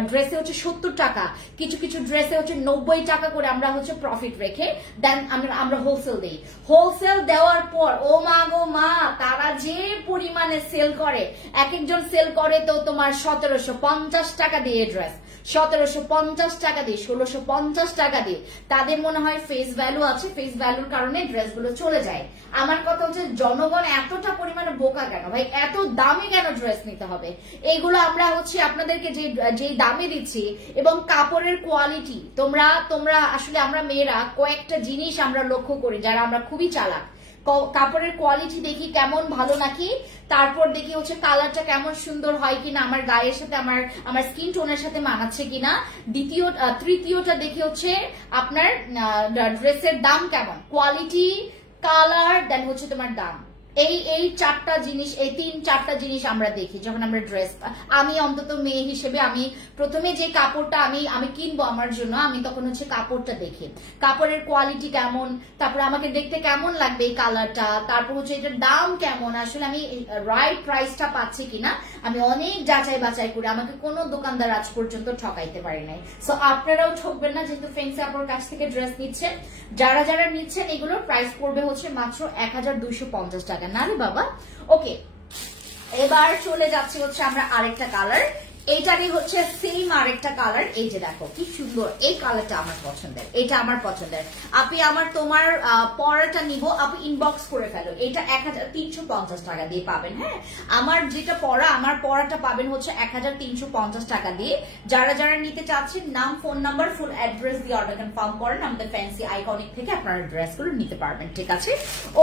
ড্রেসে হচ্ছে 70 টাকা, কিছু কিছু ড্রেসে হচ্ছে 90 টাকা করে আমরা হচ্ছে প্রফিট রেখে দেন আমরা হোলসেল দেই। হোলসেল দেওয়ার পর ও মা গো মা, তারা যে পরিমাণে সেল করে, এক একজন সেল করে তো তোমার 1750 টাকা দিয়ে ড্রেস, 1750 টাকা দিয়ে, 1650 টাকা দিয়ে। তাদের মনে হয় ফেস ভ্যালু আছে, ফেস ভ্যালুর কারণে ড্রেসগুলো চলে যায়। আমার কথা হচ্ছে জনগণ এতটা পরিমাণে বোকা কেন ভাই, এত দামে কেন ড্রেস নিতে হবে? এইগুলো আমরা হচ্ছে আপনাদেরকে যে দামে দিচ্ছি, এবং কাপড়ের কোয়ালিটি, তোমরা আসলে আমরা মেয়েরা কয়েকটা জিনিস আমরা লক্ষ্য করি, যারা আমরা খুবই চালাক। কাপড়ের কোয়ালিটি দেখি কেমন ভালো নাকি, তারপর দেখি হচ্ছে কালারটা কেমন সুন্দর হয় কিনা, আমার গায়ের সাথে আমার স্কিন টোনের সাথে মানাচ্ছে কিনা, তৃতীয়টা দেখি হচ্ছে আপনার ড্রেসের দাম কেমন, কোয়ালিটি, কালার, দেন হচ্ছে তোমার দাম। এই চারটা জিনিস, এই 3-4টা জিনিস আমরা দেখি যখন আমরা ড্রেস, আমি অন্তত মেয়ে হিসেবে আমি প্রথমে যে কাপড়টা আমি কিনবো আমার জন্য, আমি তখন হচ্ছে কাপড়টা দেখি, কাপড়ের কোয়ালিটি কেমন, তারপর আমাকে দেখতে কেমন লাগবে এই কালারটা, তারপর হচ্ছে এটার দাম কেমন, আসলে আমি রাইট প্রাইসটা পাচ্ছি কিনা, আমি অনেক যাচাই বাছাই করি, আমাকে কোনো দোকানদার আজ পর্যন্ত ঠকাইতে পারি নাই। সো আপনারাও ঠকবেন না, যেহেতু ফেন্সি আপুর কাছ থেকে ড্রেস নিচ্ছেন, যারা যারা নিচ্ছেন এগুলোর প্রাইস পড়বে হচ্ছে মাত্র 1250 টাকা, না রে বাবা। ওকে, এবার চলে যাচ্ছে হচ্ছে আমরা আরেকটা কালার, এইটারই হচ্ছে সেম আরেকটা কালার। এই যে দেখো কি সুন্দর, এই কালারটা আমার পছন্দের, এটা আমার পছন্দের। আপনি তোমার পরাটা নিব, আপনি ইনবক্স করে ফেলো, এটা 1350 টাকা দিয়ে পাবেন। হ্যাঁ, আমার যেটা আমার পরাটা পাবেন হচ্ছে 1350 টাকা দিয়ে। যারা যারা নিতে চাচ্ছেন, নাম, ফোন নাম্বার, ফুল অ্যাড্রেস দিয়ে অর্ডার কনফার্ম করেন, আমাদের ফ্যান্সি আইকনিক থেকে আপনারা ড্রেসগুলো নিতে পারবেন, ঠিক আছে।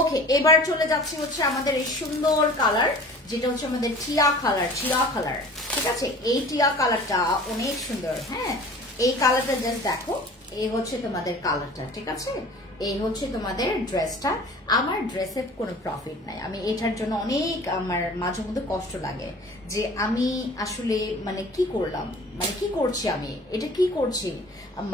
ওকে, এবার চলে যাচ্ছি হচ্ছে আমাদের এই সুন্দর কালার, যেটা হচ্ছে আমাদের টিয়া কালার, ঠিক আছে। এই টিয়া কালারটা অনেক সুন্দর। হ্যাঁ, এই কালারটা জাস্ট দেখো, এই হচ্ছে তোমাদের কালারটা, ঠিক আছে। এই হচ্ছে তোমাদের ড্রেসটা। আমার ড্রেসের কোনো প্রফিট নাই, আমি এটার জন্য অনেক আমার মাঝে মধ্যে কষ্ট লাগে যে আমি আসলে মানে কি করলাম, মানে কি করছি, আমি এটা কি করছি।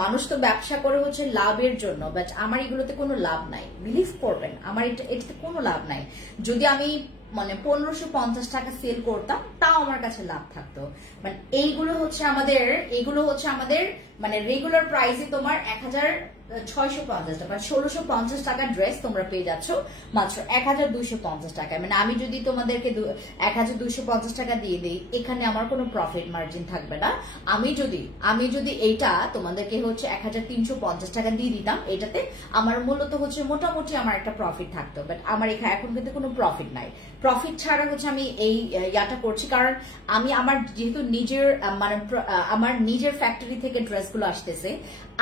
মানুষ তো ব্যবসা করে হচ্ছে লাভের জন্য, বাট আমার এগুলোতে কোনো লাভ নাই, বিলিভ করবেন, আমার এটাতে কোনো লাভ নাই। যদি আমি মানে 1550 টাকা সেল করতাম, তাও আমার কাছে লাভ থাকতো। মানে এইগুলো হচ্ছে আমাদের মানে রেগুলার প্রাইসে তোমার 1650 টাকা, 1650 টাকা ড্রেস তোমরা পেয়ে যাচ্ছ মাত্র 1250 টাকায়। মানে আমি যদি তোমাদেরকে 1250 টাকা দিয়ে দিই, এখানে আমার কোনো প্রফিট মার্জিন থাকবে না। আমি যদি এইটা তোমাদেরকে হচ্ছে 1350 টাকা দিয়ে দিতাম, এটাতে আমার মূলত হচ্ছে মোটামুটি আমার একটা প্রফিট থাকতো, বাট আমার এখানে এখন কিন্তু কোনো প্রফিট নাই। প্রফিট ছাড়া হচ্ছে আমি এই ইয়াটা করছি, কারণ আমি আমার যেহেতু আমার নিজের ফ্যাক্টরি থেকে ড্রেসগুলো আসতেছে,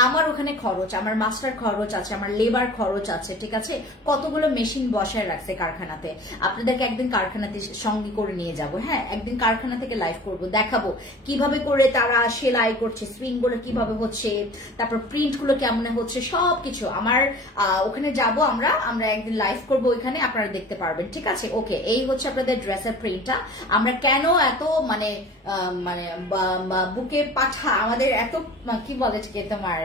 আমার ওখানে খরচ, আমার মাস্টার খরচ আছে, আমার লেবার খরচ আছে, ঠিক আছে। কতগুলো মেশিন বসায় রাখছে কারখানাতে, আপনাদেরকে একদিন কারখানাতে সঙ্গে করে নিয়ে যাব। হ্যাঁ, একদিন কারখানা থেকে লাইভ করব, দেখাবো কিভাবে করে তারা সেলাই করছে, সুইং গুলো কিভাবে হচ্ছে, তারপর প্রিন্ট গুলো কেমন হচ্ছে, সবকিছু আমার ওখানে যাব, আমরা একদিন লাইভ করব ওইখানে, আপনারা দেখতে পারবেন, ঠিক আছে। ওকে, এই হচ্ছে আপনাদের ড্রেসের প্রিন্টটা। আমরা কেন এত মানে বুকে পাঠা, আমাদের এত কি বলে তোমার,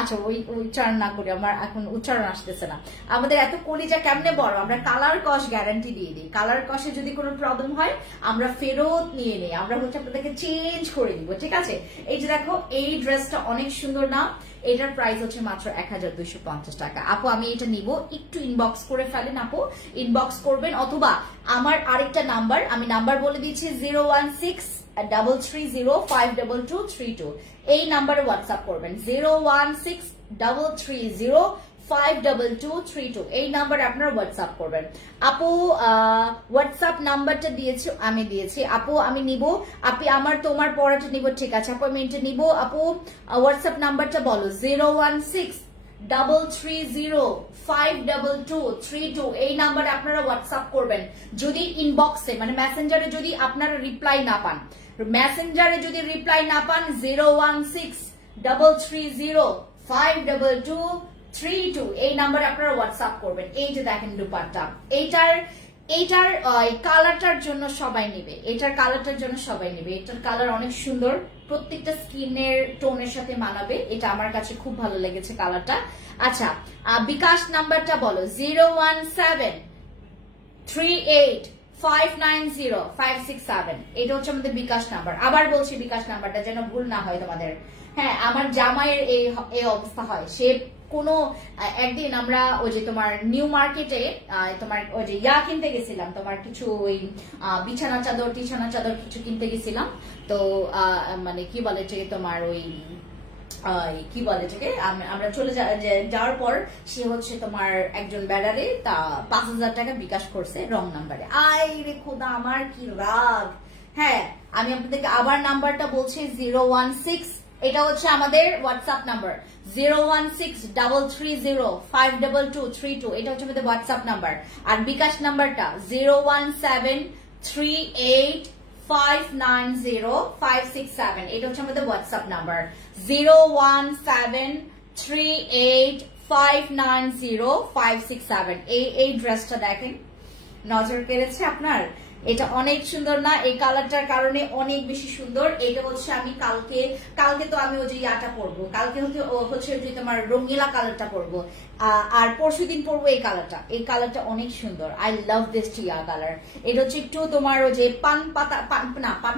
আচ্ছা ওই উচ্চারণ না করি, আমার এখন উচ্চারণ আসতেছে না, আমাদের এত কলিজা কেমনে বড়, আমরা কালার কস গ্যারান্টি দিয়ে দিই। কালার কসে যদি কোনো প্রবলেম হয় আমরা ফেরত নিয়ে নিই, আমরা হচ্ছে আপনাদেরকে চেঞ্জ করে দিব, ঠিক আছে। এই যে দেখো, এই ড্রেসটা অনেক সুন্দর না, এটার প্রাইস হচ্ছে মাত্র 1250 টাকা। আপু আমি এটা নিব, একটু ইনবক্স করে ফেলেন, আপু ইনবক্স করবেন, অথবা আমার আরেকটা নাম্বার, আমি নাম্বার বলে দিচ্ছি 01633052232, এই নাম্বারে হোয়াটসঅ্যাপ করবেন, 01633052232, এই নাম্বারে আপনারা হোয়াটসঅ্যাপ করবেন। আপু হোয়াটসঅ্যাপ নাম্বারটা আমি দিয়েছি, আপু আমি নিব, আপনি তোমার পড়াটা নিব, ঠিক আছে আপু আমি এটা নিব। আপু হোয়াটসঅ্যাপ নাম্বারটা বলো, 01633052232, এই নাম্বারে আপনারা হোয়াটসঅ্যাপ করবেন। যদি ইনবক্সে মানে মেসেঞ্জারে যদি আপনারা রিপ্লাই না পান, 01633052232, এই নাম্বারে আপনারা হোয়াটসঅ্যাপ করবেন। এই যে দেখেন দুপাট্টা, এইটার কালারটার জন্য সবাই নেবে, এটার কালারটার জন্য সবাই নেবে, এটার কালার অনেক সুন্দর, প্রত্যেকটা স্কিনের টোনের সাথে মানাবে, এটা আমার কাছে খুব ভালো লেগেছে কালারটা। আচ্ছা, বিকাশ নাম্বারটা বলো, 01738590567, এটা হচ্ছে আমাদের বিকাশ নাম্বার। আবার বলছি বিকাশ নাম্বারটা, যেন ভুল না হয় তোমাদের। হ্যাঁ, আমার জামাইয়ের এই অবস্থা হয়, সে কোনো একদিন আমরা ওই যে তোমার নিউ মার্কেটে তোমার ওই যে কিনতে গেছিলাম, তোমার কিছু ওই বিছানা চাদর কিছু কিনতে গেছিলাম, তো মানে কি বলে তোমার ওই কি বলে এটাকে, আমরা চলে যাওয়ার পর সে হচ্ছে তোমার একজন ব্যাডারে 5000 টাকা বিকাশ করছে রং নাম্বারে। আই রে খোদা, আমার কি রাগ। হ্যাঁ, আমি আপনাদেরকে আবার নাম্বারটা বলছি, 016 এটা হচ্ছে আমাদের হোয়াটসঅ্যাপ নাম্বার 01633052232। এটা হচ্ছে আমাদের হোয়াটসঅ্যাপ নাম্বার। আর বিকাশ নাম্বারটা 01738590567। এটা হচ্ছে আমাদের হোয়াটসঅ্যাপ নাম্বার 01738590567। এই ড্রেসটা দেখেন, নজর কেড়েছে আপনার? এটা অনেক সুন্দর না? এই কালারটার কারণে অনেক বেশি সুন্দর। এটা হচ্ছে আমি কালকে তো আমি ওই যে ইয়াটা পরবো, কালকে হচ্ছে যে তোমার রঙিলা কালারটা পরবো, আর পরশুদিন পরবো এই কালারটা অনেক সুন্দর। আই লাভ দিস টিয়া কালার। এটা হচ্ছে একটু তোমার ওই যে পান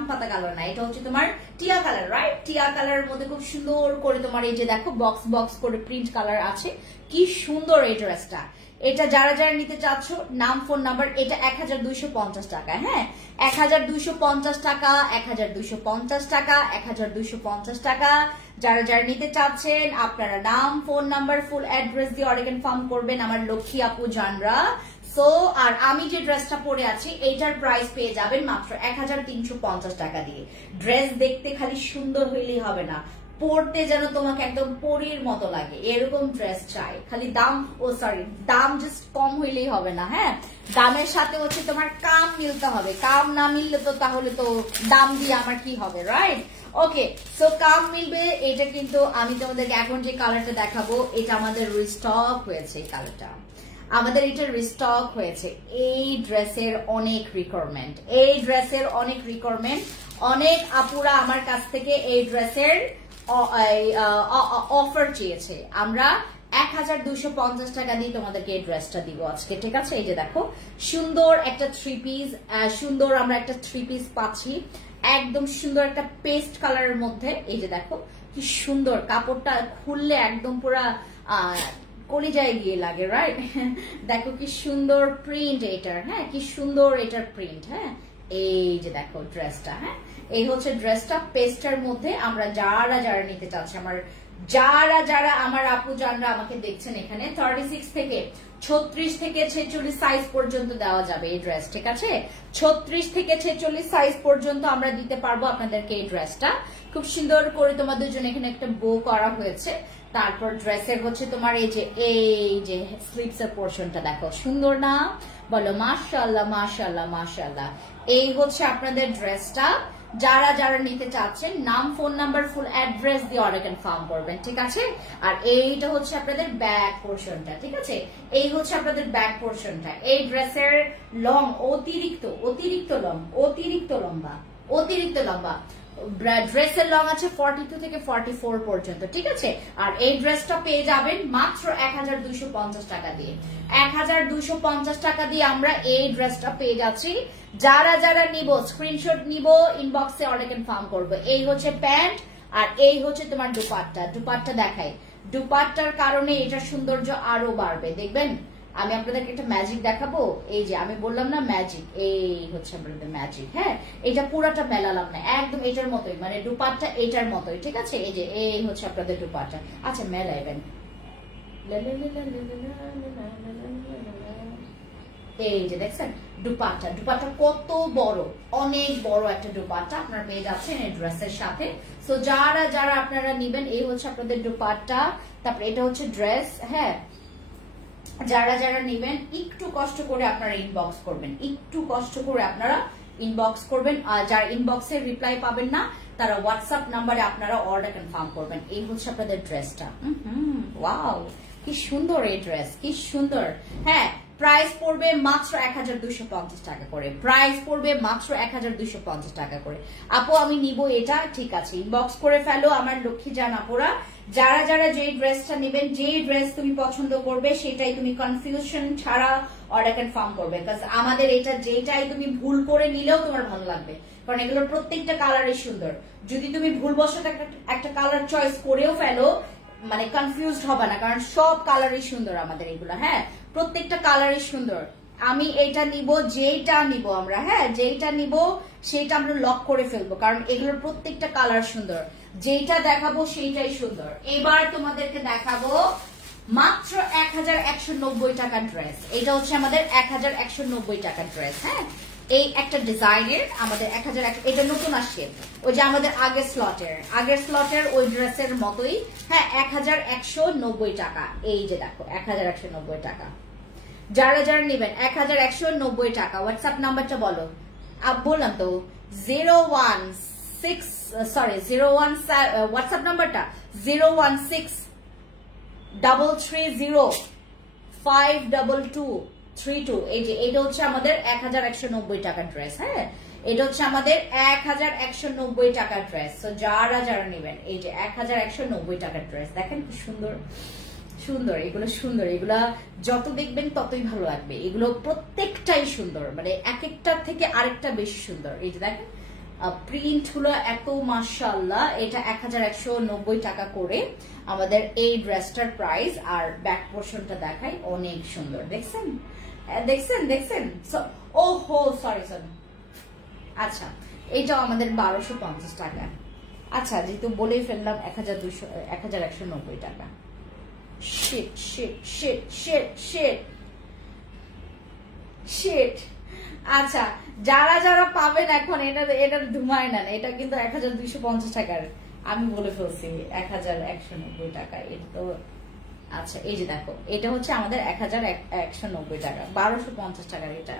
পাতা কালার না, এটা হচ্ছে তোমার টিয়া কালার, রাইট? টিয়া কালারের মধ্যে খুব সুন্দর করে তোমার এই যে দেখো বক্স বক্স করে প্রিন্ট কালার আছে। কি সুন্দর এই ড্রেসটা। এটা যারা যারা নিতে চাচ্ছ, নাম ফোন নাম্বার। এটা 1250 টাকা। হ্যাঁ, 1250 টাকা, 1250 টাকা, 1250 টাকা। যারা যারা নিতে চাচ্ছেন আপনারা নাম ফোন নাম্বার ফুল অ্যাড্রেস দিয়ে অর্ডার কনফার্ম করবেন আমার লক্ষ্মী আপু জানরা। সো আর আমি যে ড্রেসটা পরে আছি এইটার প্রাইস পেয়ে যাবেন মাত্র 1350 টাকা দিয়ে। ড্রেস দেখতে খালি সুন্দর হইলেই হবে না, পরতে যেন তোমাকে একদম পরীর মতো লাগে, এরকম ড্রেস চাই। খালি দাম দাম জাস্ট কম হইলেই হবে না। হ্যাঁ, দামের সাথে হচ্ছে তোমার কাম মিলতে হবে। কাম না মিললে তো তাহলে তো দাম দিয়ে আমার কি হবে, রাইট? ওকে, সো কাম মিলবে। এটা কিন্তু আমি তোমাদেরকে এখন যে কালারটা দেখাবো এটা আমাদের রিস্টক হয়েছে। এই কালারটা আমাদের এটা রিস্টক হয়েছে। এই ড্রেসের অনেক রিকোয়ারমেন্ট, অনেক আপুরা আমার কাছ থেকে এই ড্রেসের অফার চেয়েছে। আমরা 1250 টাকা দিয়ে তোমাদেরকে এই ড্রেসটা দিব আজকে, ঠিক আছে? এই যে দেখো সুন্দর একটা আমরা একটা থ্রি পিস পাচ্ছি, একদম সুন্দর একটা পেস্ট কালারের মধ্যে। এই যে দেখো কি সুন্দর, কাপড়টা খুললে একদম পুরা কলিজায় গিয়ে লাগে, রাইট? দেখো কি সুন্দর প্রিন্ট এটার। হ্যাঁ, কি সুন্দর এটার প্রিন্ট। হ্যাঁ, এই যে দেখো ড্রেসটা। হ্যাঁ, এই হচ্ছে ড্রেসটা পেস্টের মধ্যে। আমরা যারা যারা নিতে চাচ্ছি, যারা আমার আপু জানরা আমাকে দেখছেন, এখানে 36 থেকে 36 থেকে 46 সাইজ পর্যন্ত দেওয়া যাবে এই ড্রেস, ঠিক আছে? 36 থেকে 46 সাইজ পর্যন্ত আমরা দিতে পারবো আপনাদেরকে এই ড্রেসটা। খুব সুন্দর করে তোমাদের জন্য এখানে একটা বো করা হয়েছে। তারপর ড্রেসের হচ্ছে তোমার এই যে স্লিভস এর পোর্শনটা দেখো, সুন্দর না? বলো মাশাআল্লাহ, মাশাআল্লাহ, মাশাআল্লাহ। এই হচ্ছে আপনাদের ড্রেসটা। যারা যারা নিতে চাচ্ছেন নাম ফোন নাম্বার ফুল অ্যাড্রেস দিয়ে অর্ডার কনফার্ম করবেন, ঠিক আছে? আর এইটা হচ্ছে আপনাদের ব্যাক পোর্শনটা, ঠিক আছে? এই হচ্ছে আপনাদের ব্যাক পোর্শনটা। এই ড্রেসের লং অতিরিক্ত লম্বা। ড্রেসের লং আছে 42 থেকে 44 পর্যন্ত, ঠিক আছে? আর এই ড্রেসটা পেয়ে যাবেন মাত্র 1250 টাকা দিয়ে। 1250 টাকা দিয়ে আমরা এই ড্রেসটা পেয়ে যাচ্ছি। যারা যারা নিব স্ক্রিনশট নিব, ইনবক্সে অর্ডার কনফার্ম করবো। এই হচ্ছে প্যান্ট আর এই হচ্ছে তোমার দুপাট্টা দেখাই। দুপাট্টার কারণে এটার সৌন্দর্য আরো বাড়বে, দেখবেন। আমি আপনাদেরকে একটা ম্যাজিক দেখাবো। এই যে আমি বললাম না ম্যাজিক, এই হচ্ছে আপনাদের ম্যাজিক। হ্যাঁ, এটা পুরাটা মেলালাম না, একদম এটার মতোই, মানে দুপাট্টা এটার মতোই, ঠিক আছে? এই যে এই হচ্ছে আপনাদের দুপাট্টা। আচ্ছা, মেলাইবেন। এই যে দেখছেন দুপাট্টা কত বড়, অনেক বড় একটা দুপাট্টা আপনারা পেয়ে যাচ্ছেন এই ড্রেসের সাথে। সো যারা যারা আপনারা নিবেন, এই হচ্ছে আপনাদের দুপাট্টা। তারপরে এটা হচ্ছে ড্রেস। হ্যাঁ, যারা যারা নিবেন একটু কষ্ট করে আপনারা ইনবক্স করবেন। আর যারা ইনবক্সে রিপ্লাই পাবেন না তারা হোয়াটসঅ্যাপ নাম্বারে আপনারা অর্ডার কনফার্ম করবেন। এই হচ্ছে আপনাদের ড্রেসটা। ওয়াও, কি সুন্দর এই ড্রেস, কি সুন্দর। হ্যাঁ, প্রাইস পড়বে মাত্র 1250 টাকা করে। আপু আমি নিব এটা, ঠিক আছে? ইনবক্স করে ফেলো আমার লক্ষ্মী জান আপুরা। যারা যারা যেই ড্রেসটা নেবেন, যেই ড্রেস তুমি পছন্দ করবে সেটাই তুমি কনফিউশন ছাড়া অর্ডার কনফার্ম করবে। বিকজ আমাদের এটা যেটাই তুমি ভুল করে নিলেও তোমার ভালো লাগবে, কারণ এগুলোর প্রত্যেকটা কালারই সুন্দর। যদি তুমি ভুলবশত একটা কালার চয়েস করেও ফেলো, মানে কনফিউজড হবে না, কারণ সব কালারই সুন্দর আমাদের এগুলো। হ্যাঁ, প্রত্যেকটা কালারই সুন্দর। আমি এইটা নিব, যেইটা নিব আমরা, হ্যাঁ যেইটা নিব সেটা আমরা লক করে ফেলবো, কারণ এগুলোর প্রত্যেকটা কালার সুন্দর। যেইটা দেখাবো সেইটাই সুন্দর। এবার তোমাদেরকে দেখাবো মাত্র 1190 টাকার ড্রেস। এটা হচ্ছে আমাদের 1190 টাকার ড্রেস। হ্যাঁ, এই একটা ডিজাইনের আমাদের 1100, এটা নতুন আসছে, ওই যে আমাদের আগের স্লটের ওই ড্রেসের মতোই। হ্যাঁ, 1190 টাকা। এই যে দেখো 1190 টাকা। যারা যারা নেবেন 1190 টাকা। হোয়াটসঅ্যাপ নাম্বারটা বলো। বললাম তো 016 হোয়াটসঅ্যাপ নাম্বারটা 016-330-52232। এই যে এটা হচ্ছে আমাদের 1190 টাকার ড্রেস। হ্যাঁ, এটা হচ্ছে আমাদের 1190 টাকার ড্রেস। তো যারা যারা নেবেন এই যে 1190 টাকার ড্রেস, দেখেন কি সুন্দর সুন্দর এগুলো, সুন্দর এগুলা যত দেখবেন ততই ভালো লাগবে। এগুলো প্রত্যেকটাই সুন্দর, মানে এক একটা থেকে আরেকটা বেশি সুন্দর। এই যে দেখেন প্রিন্ট গুলো এত মাশাআল্লাহ। এটা 1190 টাকা করে আমাদের এই ড্রেসটার প্রাইস। আর ব্যাক পোর্শনটা দেখাই, অনেক সুন্দর। দেখছেন দেখছেন দেখছেন ওহো সরি। আচ্ছা, এইটাও আমাদের 1250 টাকা। আচ্ছা, যেহেতু বলেই ফেললাম 1190 টাকা। Shit shit shit shit shit shit. আচ্ছা, যারা যারা পাবেন এখন এটা ধুমায় নেন, এটা কিন্তু 1250 টাকার। আমি বলে ফেলছি 1190 টাকা। এটা তো আচ্ছা, এই যে দেখো এটা হচ্ছে আমাদের 1190 টাকা, 1250 টাকার। এটা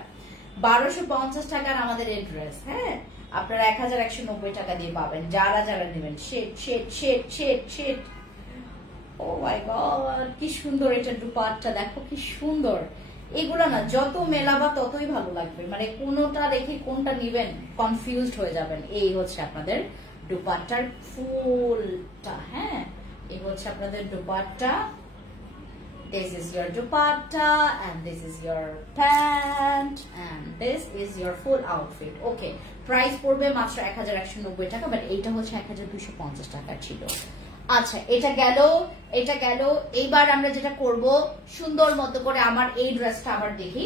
1250 টাকার আমাদের এই ড্রেস। হ্যাঁ, আপনারা 1190 টাকা দিয়ে পাবেন যারা যারা নেবেন। শেট শেট শেট শেট শেট। ও মাই গড, কি সুন্দর এটা দুপাট্টা, দেখো কি সুন্দর। এগুলো না যত মেলাবা ততই ভালো লাগবে, মানে কোনটা রেখে কোনটা নিবেন কনফিউজড হয়ে যাবেন। এই হচ্ছে আপনাদের দুপাট্টার ফুলটা। হ্যাঁ, এই হচ্ছে আপনাদের dupatta. This is your dupatta and this is your pant and this is your full outfit. Okay, price পড়বে মাত্র 1190 টাকা, বাট এইটা হচ্ছে 1250 টাকা ছিল। আচ্ছা, এটা গেল। এইবার আমরা যেটা করব, সুন্দর মতো করে আমার এই ড্রেসটা আবার দেখি।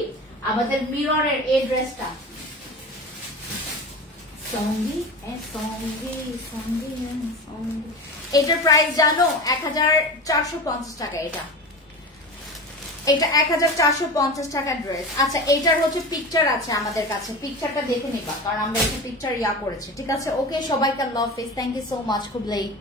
আমাদের মিররের এই ড্রেসটা এটার প্রাইস জানো 1450 টাকা। এটা 1450 টাকার ড্রেস। আচ্ছা, এইটার হচ্ছে পিকচার আছে আমাদের কাছে, পিকচারটা দেখে নিবা, কারণ আমরা একটা পিকচার করেছি। ঠিক আছে, ওকে, সবাইকে আল্লাহ হাফেজ, থ্যাংক ইউ সো মাচ, খুব লেট।